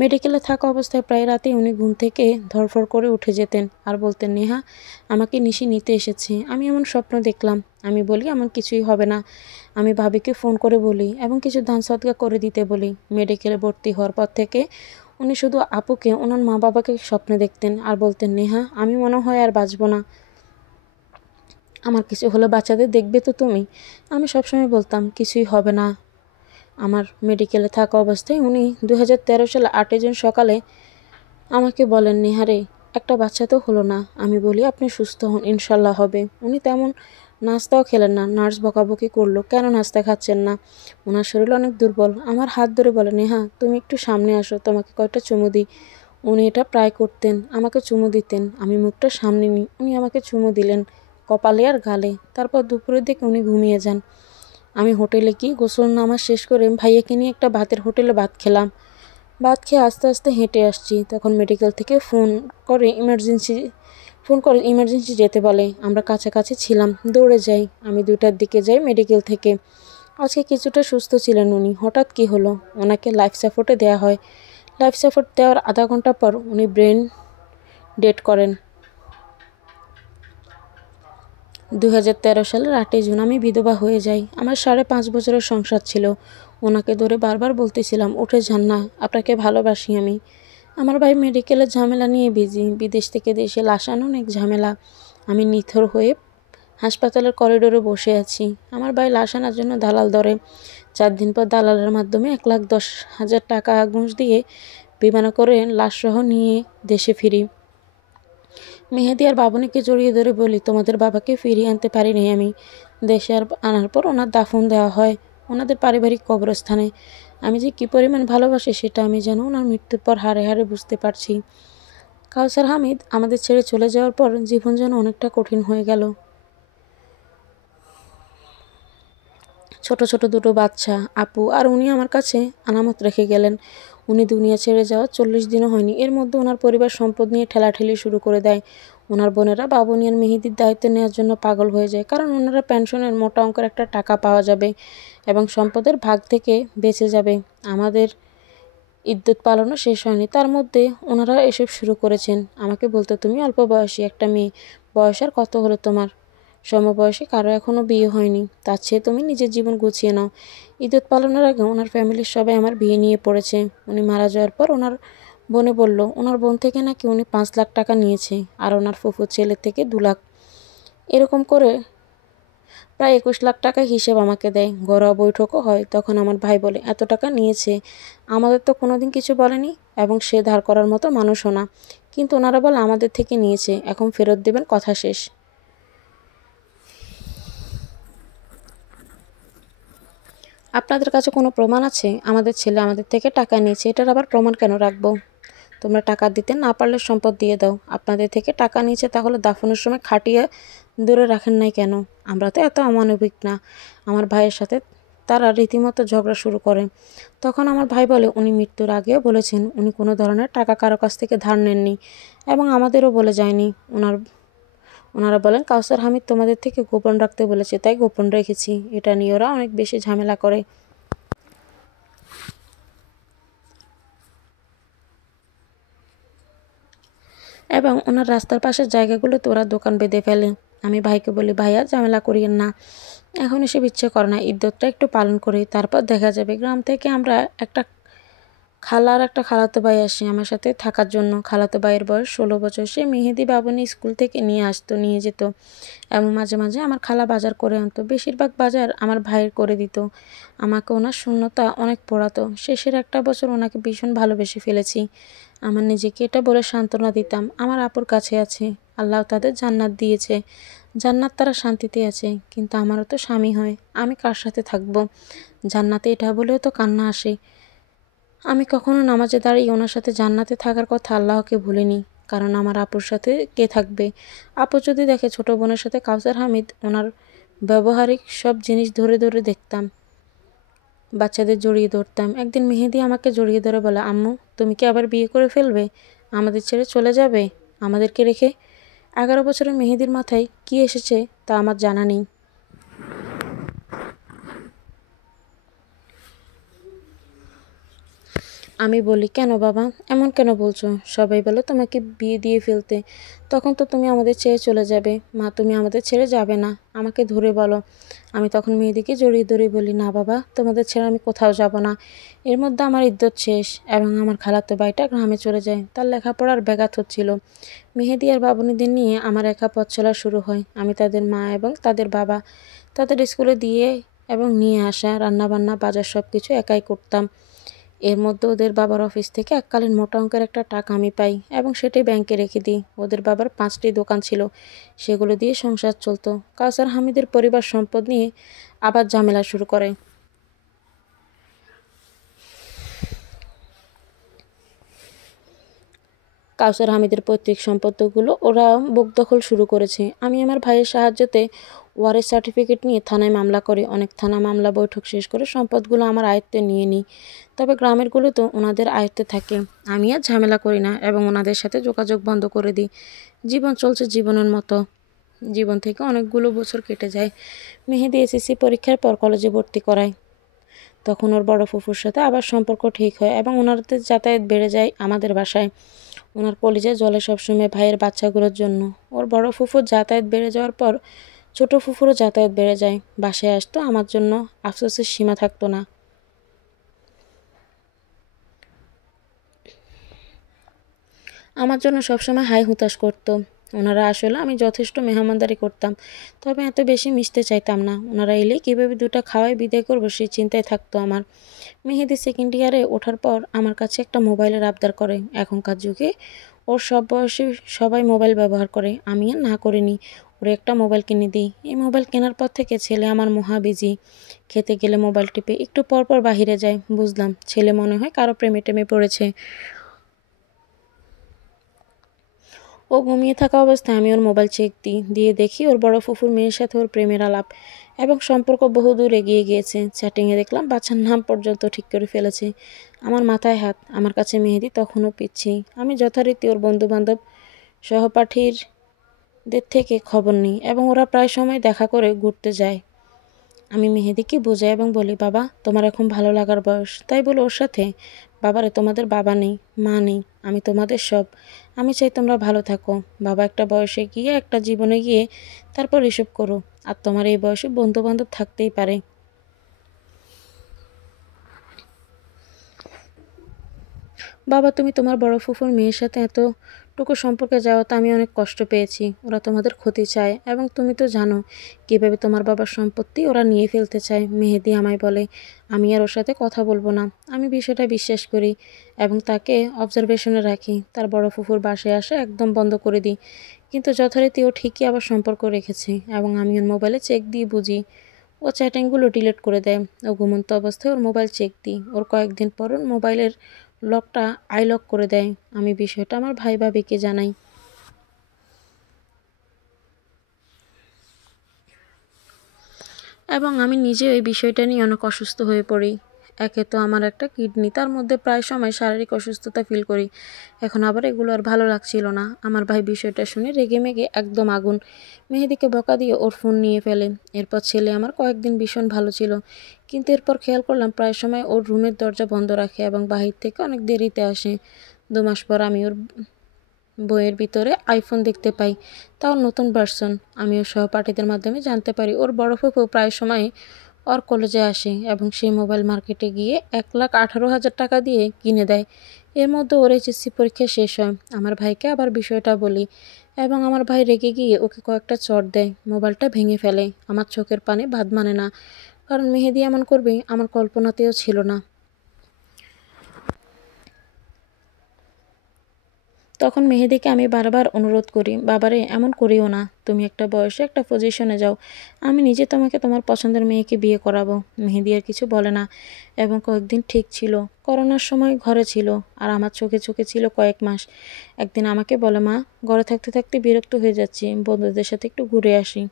মেডিকেলে থাকা অবস্থায় প্রায় রাতেই উনি ঘুম থেকে ধরফর করে উঠে যেতেন আর বলতেন, নেহা আমাকে নিশি নিতে এসেছে, আমি এমন স্বপ্ন দেখলাম। আমি বলি এমন কিছুই হবে না। আমি ভাবিকে ফোন করে বলি এবং কিছু দান সদকা করে দিতে বলি। মেডিকেলে ভর্তি হওয়ার পর থেকে উনি শুধু আপুকে, ওনার মা বাবাকে স্বপ্নে দেখতেন আর বলতেন, নেহা আমি মনে হয় আর বাঁচব না, আমার কিছু হলে বাচ্চাদের দেখবে তো তুমি। আমি সবসময় বলতাম কিছুই হবে না। আমার মেডিকেলে থাকা অবস্থায় উনি 2013 সালে 8 জুন সকালে আমাকে বলেন, নেহারে একটা বাচ্চা তো হলো না। আমি বলি আপনি সুস্থ হন, ইনশাল্লাহ হবে। উনি তেমন নাস্তাও খেলেন না। নার্স বকাবকি করলো, কেন নাস্তা খাচ্ছেন না, ওনার শরীর অনেক দুর্বল। আমার হাত ধরে বলে, নেহা তুমি একটু সামনে আসো, তোমাকে কয়েকটা চুমু দিই। উনি এটা প্রায় করতেন, আমাকে চুমু দিতেন। আমি মুখটা সামনে নিই, উনি আমাকে চুমু দিলেন কপালে আর গালে। তারপর দুপুরের দিকে উনি ঘুমিয়ে যান। আমি হোটেলে গিয়ে গোসল নামাজ শেষ করে ভাইয়াকে নিয়ে একটা ভাতের হোটেলে ভাত খেলাম। ভাত খেয়ে আস্তে আস্তে হেঁটে আসছি, তখন মেডিকেল থেকে ফোন করে ইমার্জেন্সি যেতে বলে। আমরা কাছাকাছি ছিলাম, দৌড়ে যাই। আমি 2টার দিকে যাই মেডিকেল থেকে। আজকে কিছুটা সুস্থ ছিলেন উনি। হঠাৎ কি হলো, ওনাকে লাইফ সাপোর্টে দেওয়া হয়। লাইফ সাপোর্ট দেওয়ার আধা ঘন্টা পর উনি ব্রেন ডেড করেন। 2013 সালের 8 জুন আমি বিধবা হয়ে যাই। আমার 5.5 বছরের সংসার ছিল। ওনাকে ধরে বারবার বলতেছিলাম, উঠে যান না, আপনাকে ভালোবাসি আমি। আমার ভাই মেডিকেলের ঝামেলা নিয়ে বিজি, বিদেশ থেকে দেশে লাশ আনা অনেক ঝামেলা। আমি নিথর হয়ে হাসপাতালের করিডোরে বসে আছি। আমার ভাই লাশ আনার জন্য দালাল ধরে। 4 দিন পর দালালের মাধ্যমে 1,10,000 টাকা ঘুষ দিয়ে বিমানে করে লাশসহ নিয়ে দেশে ফিরি। মেহেদি আর বাবুনিকে জড়িয়ে ধরে বলি, তোমাদের বাবাকে ফিরিয়ে আনতে পারিনি আমি। দেশে আনার পর ওনার দাফন দেওয়া হয় ওনাদের পারিবারিক কবরস্থানে। আমি যে কী পরিমাণ ভালোবাসি সেটা আমি যেন ওনার মৃত্যুর পর হাড়ে হাড়ে বুঝতে পারছি। কাউসার হামিদ আমাদের ছেড়ে চলে যাওয়ার পর জীবন যেন অনেকটা কঠিন হয়ে গেল। ছোট ছোট দুটো বাচ্চা, আপু আর উনি আমার কাছে আনামত রেখে গেলেন। উনি দুনিয়া ছেড়ে যাওয়া 40 দিনও হয়নি, এর মধ্যে ওনার পরিবার সম্পদ নিয়ে ঠেলাঠেলি শুরু করে দেয়। ওনার বোনেরা বাবুনি আর মেহেদির দায়িত্ব নেওয়ার জন্য পাগল হয়ে যায়, কারণ ওনারা পেনশনের মোটা অঙ্কের একটা টাকা পাওয়া যাবে এবং সম্পদের ভাগ থেকে বেঁচে যাবে। আমাদের ইদ্যুৎ পালনও শেষ হয়নি, তার মধ্যে ওনারা এসব শুরু করেছেন। আমাকে বলতো, তুমি অল্প বয়সী একটা মেয়ে, বয়স আর কত হলো তোমার? সমবয়সী কারো এখনও বিয়ে হয়নি, তার চেয়ে তুমি নিজের জীবন গুছিয়ে নাও। ইদ্যুৎ পালনের আগে ওনার ফ্যামিলির সবাই আমার বিয়ে নিয়ে পড়েছে। উনি মারা যাওয়ার পর ওনার বোনে বলল, ওনার বোন থেকে নাকি উনি 5 লাখ টাকা নিয়েছে আর ওনার ফুফুর ছেলে থেকে 2 লাখ। এরকম করে প্রায় 21 লাখ টাকা হিসেব আমাকে দেয়। ঘরোয়া বৈঠকও হয়, তখন আমার ভাই বলে, এত টাকা নিয়েছে, আমাদের তো কোনোদিন কিছু বলেনি এবং সে ধার করার মতো মানুষও না, কিন্তু ওনারা বলে আমাদের থেকে নিয়েছে, এখন ফেরত দেবেন, কথা শেষ। আপনাদের কাছে কোনো প্রমাণ আছে আমাদের ছেলে আমাদের থেকে টাকা নিয়েছে? এটার আবার প্রমাণ কেন রাখবো? তোমরা টাকা দিতে না পারলে সম্পদ দিয়ে দাও। আপনাদের থেকে টাকা নিয়েছে, তাহলে দাফনের সময় খাটিয়ে দূরে রাখেন নাই কেন? আমরা তো এত অমানবিক না। আমার ভাইয়ের সাথে তারা রীতিমতো ঝগড়া শুরু করে। তখন আমার ভাই বলে, উনি মৃত্যুর আগেও বলেছেন উনি কোনো ধরনের টাকা কারো কাছ থেকে ধার নেননি এবং আমাদেরও বলে যায়নি। ওনারা বলেন, কাউসার হামিদ তোমাদের থেকে গোপন রাখতে বলেছে, তাই গোপন রেখেছি। এটা নিয়ে ওরা অনেক বেশি ঝামেলা করে এবং ওনার রাস্তার পাশের জায়গাগুলোতে ওরা দোকান বেঁধে ফেলে। আমি ভাইকে বলি, ভাইয়া ঝামেলা করিয়েন না, এখন এসব ইচ্ছে করে না, ইদ্যতটা একটু পালন করি, তারপর দেখা যাবে। গ্রাম থেকে আমরা একটা খালা আর একটা খালাতো ভাই আসে আমার সাথে থাকার জন্য। খালাতো ভাইয়ের বয়স 16 বছর। সে মেহেদি বাবুনি স্কুল থেকে নিয়ে যেত এবং মাঝে মাঝে আমার খালা বাজার করে আনতো। বেশিরভাগ বাজার আমার ভাইয়ের করে দিত। আমাকে ওনার শূন্যতা অনেক পোড়াতো। শেষের একটা বছর ওনাকে ভীষণ ভালোবেসে ফেলেছি। আমার নিজেকে এটা বলে সান্ত্বনা দিতাম, আমার আপুর কাছে আছে, আল্লাহ তাদের জান্নাত দিয়েছে, জান্নাত তারা শান্তিতে আছে। কিন্তু আমারও তো স্বামী হয়, আমি কার সাথে থাকবো? জান্নাতে এটা বলেও তো কান্না আসে। আমি কখনো নামাজে দাঁড়িয়ে ওনার সাথে জান্নাতে থাকার কথা আল্লাহকে ভুলিনি, কারণ আমার আপুর সাথে কে থাকবে? আপু যদি দেখে ছোট বোনের সাথে কাউসার হামিদ, ওনার ব্যবহারিক সব জিনিস ধরে ধরে দেখতাম, বাচ্চাদের জড়িয়ে ধরতাম। একদিন মেহেদি আমাকে জড়িয়ে ধরে বলে, আম্মু তুমি কি আবার বিয়ে করে ফেলবে? আমাদের ছেড়ে চলে যাবে আমাদেরকে রেখে? 11 বছরের মেহেদির মাথায় কি এসেছে তা আমার জানা নেই। আমি বলি, কেন বাবা, এমন কেন বলছো? সবাই বলে তোমাকে বিয়ে দিয়ে ফেলতে, তখন তো তুমি আমাদের ছেড়ে চলে যাবে। মা, তুমি আমাদের ছেড়ে যাবে না, আমাকে ধরে বলো। আমি তখন মেয়েদিকে জড়িয়ে ধরে বলি, না বাবা, তোমাদের ছেড়ে আমি কোথাও যাব না। এর মধ্যে আমার ইদ্যত শেষ এবং আমার খালাতো ভাইটা গ্রামে চলে যায়, তার লেখাপড়ার ব্যাঘাত হচ্ছিল। মেহেদি আর বাবুনিদের নিয়ে আমার একা পথ চলা শুরু হয়। আমি তাদের মা এবং তাদের বাবা, তাদের স্কুলে দিয়ে এবং নিয়ে আসা, রান্নাবান্না, বাজার সব কিছু একাই করতাম। এর মধ্যে ওদের বাবার অফিস থেকে এককালীন মোটা অঙ্কের একটা টাকা আমি পাই এবং সেটাই ব্যাংকে রেখে দিই। ওদের বাবার 5টি দোকান ছিল, সেগুলো দিয়ে সংসার চলতো। কাউসার হামিদের পরিবার সম্পদ নিয়ে আবার ঝামেলা শুরু করে। কাউসার হামিদের পৈতৃক সম্পত্তিগুলো ওরা দখল শুরু করেছে। আমি আমার ভাইয়ের সাহায্যতে ওয়ারেস সার্টিফিকেট নিয়ে থানায় মামলা করি। অনেক থানা মামলা বৈঠক শেষ করে সম্পদগুলো আমার আয়ত্তে নিয়ে নিই। তবে গ্রামেরগুলো তো ওনাদের আয়ত্তে থাকে। আমি আর ঝামেলা করি না এবং ওনাদের সাথে যোগাযোগ বন্ধ করে দিই। জীবন চলছে জীবনের মতো। জীবন থেকে অনেকগুলো বছর কেটে যায়। মেহেদি এসএসসি পরীক্ষার পর কলেজে ভর্তি করায়। তখন ওর বড় ফুফুর সাথে আবার সম্পর্ক ঠিক হয় এবং ওনাদের যাতায়াত বেড়ে যায় আমাদের বাসায়। ওনার কলিজা জ্বলে সবসময় ভাইয়ের বাচ্চাগুলোর জন্য। ওর বড় ফুফুর যাতায়াত বেড়ে যাওয়ার পর ছোট ফুফুরও যাতায়াত বেড়ে যায়। বাসায় আসতো, আমার জন্য আফসোসের সীমা থাকতো না। আমার জন্য সবসময় হাই হুতাশ করতো। ওনারা আসলে আমি যথেষ্ট মেহমানদারি করতাম, তবে এত বেশি মিশতে চাইতাম না। ওনারা এলে কীভাবে দুটো খাওয়াই বিদায় করবো সেই চিন্তায় থাকতো আমার। মেহেদি সেকেন্ড ইয়ারে ওঠার পর আমার কাছে একটা মোবাইলের আবদার করে। এখনকার যুগে ওর সব বয়সী সবাই মোবাইল ব্যবহার করে, আমি আর না করিনি। ওরে একটা মোবাইল কিনে দিই। এই মোবাইল কেনার পর থেকে ছেলে আমার মহা বিজি। খেতে গেলে মোবাইল টিপে, একটু পর পর বাহিরে যায়। বুঝলাম ছেলে মনে হয় কারো প্রেমে টেমে পড়েছে। ও ঘুমিয়ে থাকা অবস্থায় আমি ওর মোবাইল চেক দিয়ে দেখি ওর বড় ফুফুর মেয়ের সাথে ওর প্রেমের আলাপ এবং সম্পর্ক বহুদূর এগিয়ে গিয়েছে। চ্যাটিংয়ে দেখলাম বাচ্চার নাম পর্যন্ত ঠিক করে ফেলেছে। আমার মাথায় হাত। আমার কাছে মেহেদি তখনও পিচ্ছি। আমি যথারীতি ওর বন্ধুবান্ধব সহপাঠীদের থেকে খবর নিই এবং ওরা প্রায় সময় দেখা করে ঘুরতে যায়। আমি মেহেদিকে বোঝাই এবং বলি, বাবা তোমার এখন ভালো লাগার বয়স, তাই বলে ওর সাথে। বাবারে তোমাদের বাবা নেই, মা নেই, আমি তোমাদের সব। আমি চাই তোমরা ভালো থাকো। বাবা একটা বয়সে গিয়ে, একটা জীবনে গিয়ে তারপর এসব করো। আর তোমার এই বয়সে বন্ধু বান্ধব থাকতেই পারে। বাবা তুমি তোমার বড় ফুফুর মেয়ের সাথে এতটুকু সম্পর্কে যাওয়াতে আমি অনেক কষ্ট পেয়েছি। ওরা তোমাদের ক্ষতি চায় এবং তুমি তো জানো কীভাবে তোমার বাবার সম্পত্তি ওরা নিয়ে ফেলতে চায়। মেহেদি আমায় বলে আমি আর ওর সাথে কথা বলবো না। আমি বিষয়টা বিশ্বাস করি এবং তাকে অবজারভেশনে রাখি। তার বড় ফুফুর বাসায় আসা একদম বন্ধ করে দিই। কিন্তু যথারীতি ও ঠিকই আবার সম্পর্ক রেখেছে এবং আমি ওর মোবাইলে চেক দিয়ে বুঝি। ও চ্যাটিংগুলো ডিলিট করে দেয়। ও ঘুমন্ত অবস্থায় ওর মোবাইল চেক দিই। ওর কয়েকদিন পর ওর মোবাইলের লকটা আইলক করে দেয়। আমি বিষয়টা আমার ভাই ভাবিকে জানাই এবং আমি নিজে এই বিষয়টা নিয়ে অনেক অসুস্থ হয়ে পড়ি। একে তো আমার একটা কিডনি, তার মধ্যে প্রায় সময় শারীরিক অসুস্থতা ফিল করি। এখন আবার এগুলো আর ভালো লাগছিল না। আমার ভাই বিষয়টা শুনে রেগে মেগে একদম আগুন। মেহেদিকে বকা দিয়ে ওর ফোন নিয়ে ফেলে। এরপর ছেলে আমার কয়েকদিন ভীষণ ভালো ছিল, কিন্তু এরপর খেয়াল করলাম প্রায় সময় ওর রুমের দরজা বন্ধ রাখে এবং বাহির থেকে অনেক দেরিতে আসে। 2 মাস পর আমি ওর বইয়ের ভিতরে আইফোন দেখতে পাই, তাও নতুন ভার্সন। আমি ওর সহপাঠীদের মাধ্যমে জানতে পারি ওর বড় ফুফু প্রায় সময় ওর কলেজে আসে এবং সেই মোবাইল মার্কেটে গিয়ে 1,18,000 টাকা দিয়ে কিনে দেয়। এর মধ্যে ওর এইচএসসি পরীক্ষা শেষ হয়। আমার ভাইকে আবার বিষয়টা বলি এবং আমার ভাই রেগে গিয়ে ওকে কয়েকটা চড় দেয়, মোবাইলটা ভেঙে ফেলে। আমার চোখের পানি বাদ মানে না, কারণ মেহেদি এমন করবে আমার কল্পনাতেও ছিল না। তখন মেহেদিকে আমি বারবার অনুরোধ করি, বাবারে এমন করিও না, তুমি একটা বয়সে একটা পজিশনে যাও, আমি নিজে তোমাকে তোমার পছন্দের মেয়েকে বিয়ে করাবো। মেহেদি আর কিছু বলে না এবং কয়েকদিন ঠিক ছিল। করোনার সময় ঘরে ছিল আর আমার চোখে চোখে ছিল কয়েক মাস। একদিন আমাকে বলে, মা ঘরে থাকতে থাকতে বিরক্ত হয়ে যাচ্ছি, বন্ধুদের সাথে একটু ঘুরে আসি,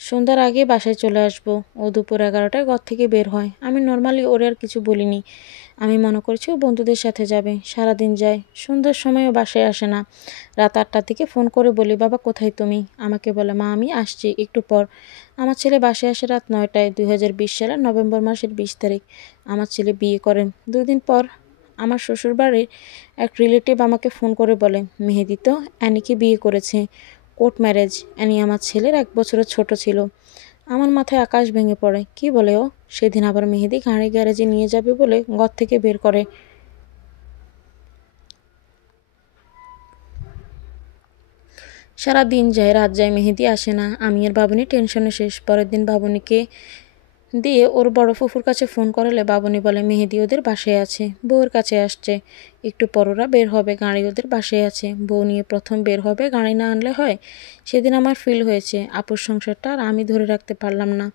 সন্ধ্যার আগে বাসায় চলে আসবো। ও দুপুর 11টায় ঘর থেকে বের হয়। আমি নর্মালি ওরে আর কিছু বলিনি। আমি মনে করছি ও বন্ধুদের সাথে যাবে। সারাদিন যায়, সন্ধ্যার সময়ও বাসায় আসে না। রাত 8টার দিকে ফোন করে বলি, বাবা কোথায় তুমি? আমাকে বলে, মা আমি আসছি একটু পর। আমার ছেলে বাসায় আসে রাত 9টায়। 2020 সালের নভেম্বর মাসের 20 তারিখ আমার ছেলে বিয়ে করেন। 2 দিন পর আমার শ্বশুরবাড়ির এক রিলেটিভ আমাকে ফোন করে বলে, মেহেদি তো অ্যানিকে বিয়ে করেছে, কোর্ট ম্যারেজ। অ্যানি আমার ছেলের 1 বছরের ছোট ছিল। আমার মাথায় আকাশ ভেঙে পড়ে। কি বলে ও? সেদিন আবার মেহেদি গাড়ি গ্যারেজে নিয়ে যাবে বলে ঘর থেকে বের করে। সারা দিন যায়, রাত যায়, মেহেদি আসে না। আমি আর বাবুনি টেনশনে শেষ। পরের দিন বাবুনিকে দিয়ে ওর বড় ফুফুর কাছে ফোন করালে বাবুনি বলে মেহেদি ওদের বাসায় আছে, বউয়ের কাছে আসছে। একটু পর ওরা বের হবে, গাড়ি ওদের বাসায় আছে। বউ নিয়ে প্রথম বের হবে, গাড়ি না আনলে হয়। সেদিন আমার ফিল হয়েছে আপুর সংসারটা আর আমি ধরে রাখতে পারলাম না।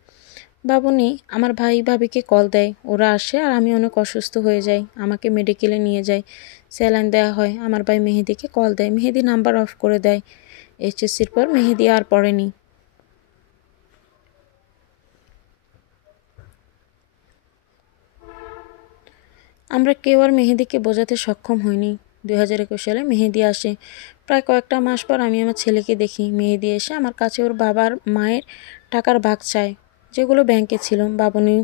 বাবুনি আমার ভাই ভাবিকে কল দেয়, ওরা আসে আর আমি অনেক অসুস্থ হয়ে যাই। আমাকে মেডিকেলে নিয়ে যায়, স্যালাইন দেওয়া হয়। আমার ভাই মেহেদিকে কল দেয়, মেহেদি নাম্বার অফ করে দেয়। এইচএসসির পর মেহেদি আর পড়েনি। আমরা কেউ আর মেহেদিকে বোঝাতে সক্ষম হইনি। 2021 সালে মেহেদি আসে। প্রায় কয়েকটা মাস পর আমি আমার ছেলেকে দেখি। মেহেদি এসে আমার কাছে ওর বাবার মায়ের টাকার ভাগ চায়, যেগুলো ব্যাংকে ছিল। বাবুনি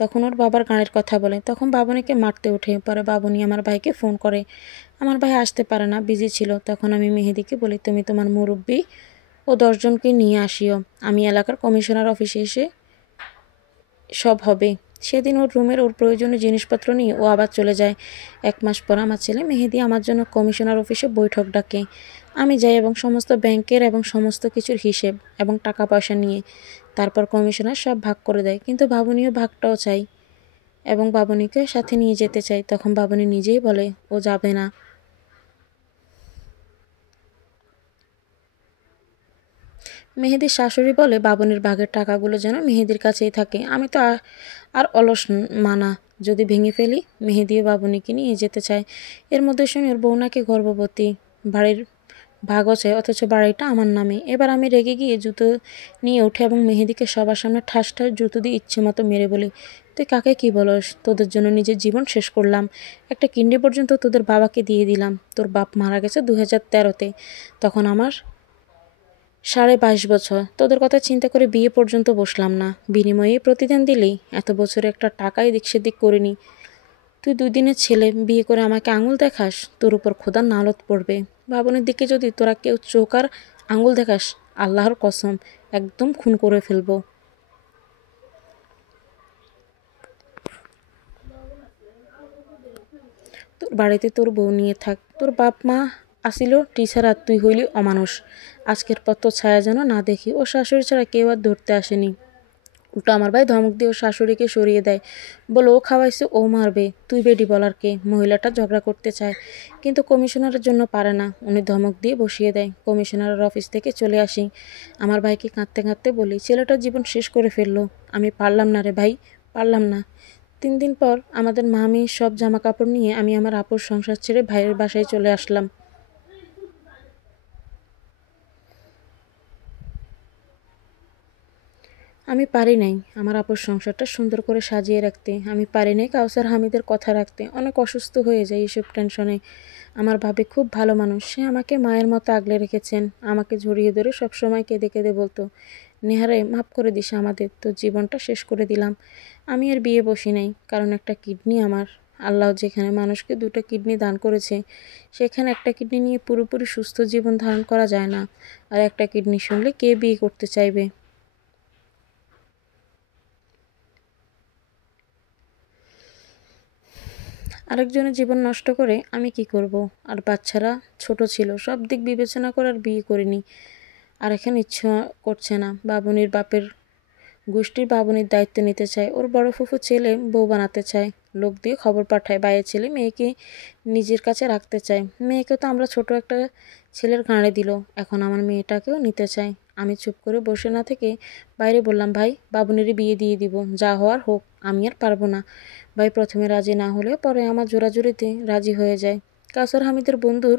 তখন ওর বাবার গাড়ির কথা বলে, তখন বাবুনিকে মারতে ওঠে। পরে বাবুনি আমার ভাইকে ফোন করে, আমার ভাই আসতে পারে না, বিজি ছিল। তখন আমি মেহেদিকে বলি, তুমি তোমার মুরব্বি ও 10 জনকে নিয়ে আসিও, আমি এলাকার কমিশনার অফিসে এসে সব হবে। সেদিন ওর রুমের ওর প্রয়োজনীয় জিনিসপত্র নিয়ে ও আবার চলে যায়। 1 মাস পর আমার ছেলে মেহেদি আমার জন্য কমিশনার অফিসে বৈঠক ডাকে। আমি যাই এবং সমস্ত ব্যাংকের এবং সমস্ত কিছুর হিসেব এবং টাকা পয়সা নিয়ে তারপর কমিশনার সব ভাগ করে দেয়। কিন্তু বাবুনিও ভাগটাও চাই এবং বাবুনিকে সাথে নিয়ে যেতে চাই। তখন বাবুনি নিজেই বলে ও যাবে না। মেহেদির শাশুড়ি বলে বাবুনির ভাগের টাকাগুলো যেন মেহেদির কাছেই থাকে। আমি তো আর অলস মানা, যদি ভেঙে ফেলি। মেহেদিও বাবুনিকে নিয়ে যেতে চায়। এর মধ্যে শুনি ওর বউ নাকি গর্ভবতী, বাড়ির ভাগও চায়, অথচ বাড়িটা আমার নামে। এবার আমি রেগে গিয়ে জুতো নিয়ে উঠে এবং মেহেদিকে সবার সামনে ঠাস ঠাস জুতো দিয়ে ইচ্ছে মতো মেরে বলি, তুই কাকে কি বলস? তোদের জন্য নিজের জীবন শেষ করলাম, একটা কিডনি পর্যন্ত তোদের বাবাকে দিয়ে দিলাম। তোর বাপ মারা গেছে 2013-তে, তখন আমার 22.5 বছর। তোদের কথা চিন্তা করে বিয়ে পর্যন্ত বসলাম না, বিনিময়ে প্রতিদান দিলি। এত বছরে একটা টাকাই দিক সেদিক করিনি। তুই 2 দিনের ছেলে বিয়ে করে আমাকে আঙুল দেখাস, তোর উপর খোদার নালত পড়বে। বাবনের দিকে যদি তোরা কেউ চোখ আর আঙুল দেখাস, আল্লাহর কসম একদম খুন করে ফেলবো। তোর বাড়িতে তোর বউ নিয়ে থাক, তোর বাপ মা আসিল টিচার আর তুই হইলি অমানুষ। আজকের পর তোর ছায়া যেন না দেখি। ও শাশুড়ি ছাড়া কেউ আর ধরতে আসেনি। উল্টো আমার ভাই ধমক দিয়ে ওর শাশুড়িকে সরিয়ে দেয়, বলো ও খাওয়াইছে ও মারবে, তুই বেডি বলার কে? মহিলাটা ঝগড়া করতে চায় কিন্তু কমিশনারের জন্য পারে না। উনি ধমক দিয়ে বসিয়ে দেয়। কমিশনারের অফিস থেকে চলে আসি। আমার ভাইকে কাঁদতে কাঁদতে বলি, ছেলেটার জীবন শেষ করে ফেললো। আমি পারলাম না রে ভাই, পারলাম না। 3 দিন পর আমাদের মামি সব জামা কাপড় নিয়ে আমি আমার আপুর সংসার ছেড়ে ভাইয়ের বাসায় চলে আসলাম। আমি পারি নাই আমার আপুর সংসারটা সুন্দর করে সাজিয়ে রাখতে। আমি পারি নাই কাউসার হামিদের কথা রাখতে। অনেক অসুস্থ হয়ে যায় এইসব টেনশনে। আমার ভাবি খুব ভালো মানুষ, সে আমাকে মায়ের মতো আগলে রেখেছেন। আমাকে জড়িয়ে ধরে সবসময় কেঁদে কেঁদে বলতো, নেহারে মাফ করে দিস আমাদের, তোর জীবনটা শেষ করে দিলাম। আমি আর বিয়ে বসি নাই, কারণ একটা কিডনি আমার। আল্লাহ যেখানে মানুষকে 2টো কিডনি দান করেছে, সেখানে একটা কিডনি নিয়ে পুরোপুরি সুস্থ জীবন ধারণ করা যায় না। আর একটা কিডনি শুনলে কে বিয়ে করতে চাইবে? আরেকজনের জীবন নষ্ট করে আমি কি করব? আর বাচ্চারা ছোট ছিল, সব দিক বিবেচনা করে আর বিয়ে করিনি। আর এখন ইচ্ছা করছে না। বাবুনির বাপের গোষ্ঠীর বাবুনির দায়িত্ব নিতে চায়। ওর বড় ফুফু ছেলে বউ বানাতে চায়, লোক দিয়ে খবর পাঠায় বাইয়ের ছেলে মেয়েকে নিজের কাছে রাখতে চায়। মেয়েকে তো আমরা ছোট একটা ছেলের ঘাড়ে দিল, এখন আমার মেয়েটাকেও নিতে চায়। আমি চুপ করে বসে না থেকে বাইরে বললাম, ভাই বাবুনিরই বিয়ে দিয়ে দিব, যা হওয়ার হোক, আমি আর পারবো না। ভাই প্রথমে রাজি না হলে পরে আমার জোরাজুরিতে রাজি হয়ে যায়। কাউসার হামিদের বন্ধুর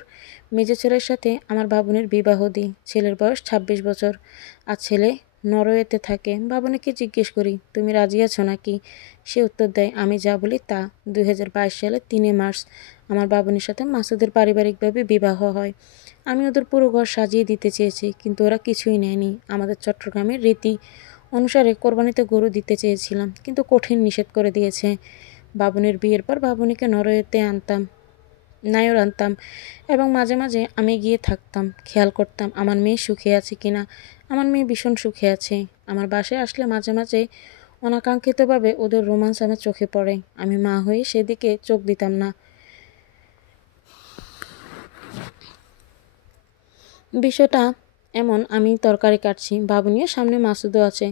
মেজো ছেলের সাথে আমার বাবুনির বিবাহ দিই। ছেলের বয়স 26 বছর আর ছেলে নরওয়েতে থাকে। বাবুনিকে জিজ্ঞেস করি, তুমি রাজি আছো নাকি? সে উত্তর দেয়, আমি যা বলি তা। 2022 সালের 3 মার্চ আমার বাবুনির সাথে মাসুদের পারিবারিকভাবে বিবাহ হয়। আমি ওদের পুরো ঘর সাজিয়ে দিতে চেয়েছি, কিন্তু ওরা কিছুই নেয়নি। আমাদের চট্টগ্রামের রীতি অনুসারে কোরবানিতে গরু দিতে চেয়েছিলাম, কিন্তু কঠিন নিষেধ করে দিয়েছে। বাবুনির বিয়ের পর বাবুনিকে নরওয়েতে নায়র আনতাম এবং মাঝে মাঝে আমি গিয়ে থাকতাম, খেয়াল করতাম আমার মেয়ে সুখে আছে কিনা। আমার মেয়ে ভীষণ সুখে আছে। আমার বাসায় আসলে মাঝে মাঝে অনাকাঙ্ক্ষিতভাবে ওদের রোমান্স আমার চোখে পড়ে। আমি মা হয়ে সেদিকে চোখ দিতাম না। বিষয়টা এমন, আমি তরকারি কাটছি, বাবুনিও সামনে মাসুদও আছে,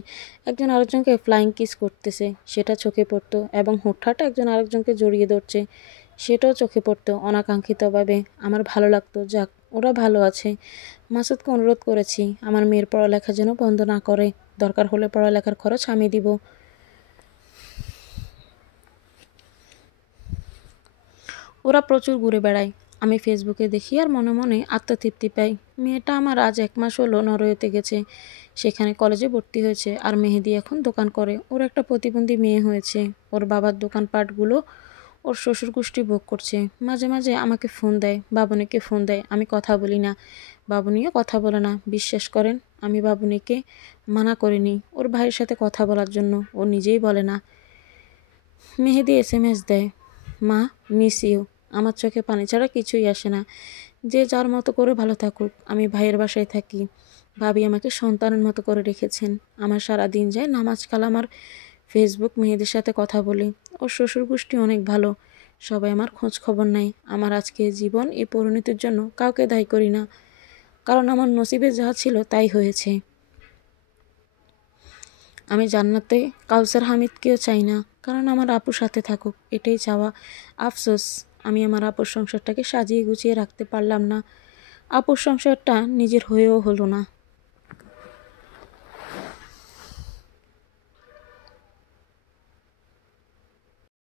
একজন আরেকজনকে ফ্লাইং কিস করতেছে, সেটা চোখে পড়তো। এবং হুটহাট একজন আরেকজনকে জড়িয়ে ধরছে, সেটাও চোখে পড়তো অনাকাঙ্ক্ষিতভাবে। আমার ভালো লাগতো, যাক ওরা ভালো আছে। মাসুদকে অনুরোধ করেছি আমার মেয়ের পড়ালেখা যেন বন্ধ না করে, দরকার হলে পড়ালেখার খরচ আমি দিব। ওরা প্রচুর ঘুরে বেড়ায়, আমি ফেসবুকে দেখি আর মনে মনে আত্মতৃপ্তি পাই। মেয়েটা আমার আজ 1 মাস হলো নরওয়েতে গেছে, সেখানে কলেজে ভর্তি হয়েছে আর মেহেদি এখন দোকান করে। ওর একটা প্রতিবন্ধী মেয়ে হয়েছে। ওর বাবার দোকানপাটগুলো ওর শ্বশুর গোষ্ঠী ভোগ করছে। মাঝে মাঝে আমাকে ফোন দেয়, বাবুনিকে ফোন দেয়, আমি কথা বলি না, বাবুনিও কথা বলে না। বিশ্বাস করেন, আমি বাবুনিকে মানা করিনি ওর ভাইয়ের সাথে কথা বলার জন্য, ও নিজেই বলে না। মেহেদি SMS দেয়, মা মিস ইউ। আমার চোখে পানি ছাড়া কিছুই আসে না। যে যার মতো করে ভালো থাকুক, আমি ভাইয়ের বাসায় থাকি। ভাবি আমাকে সন্তানের মতো করে রেখেছেন। আমার সারা দিন যায় নামাজ কালাম আর ফেসবুক মেয়েদের সাথে কথা বলি। ওর শ্বশুর গোষ্ঠী অনেক ভালো, সবাই আমার খোঁজ খবর নেয়। আমার আজকে জীবন এই পরিণতির জন্য কাউকে দায়ী করি না, কারণ আমার নসিবে যা ছিল তাই হয়েছে। আমি জান্নাতে কাউসার হামিদকেও চাই না, কারণ আমার আপুর সাথে থাকুক, এটাই চাওয়া। আফসোস, আমি আমার আপুর সংসারটাকে সাজিয়ে গুছিয়ে রাখতে পারলাম না। আপুর সংসারটা নিজের হয়েও হলো না।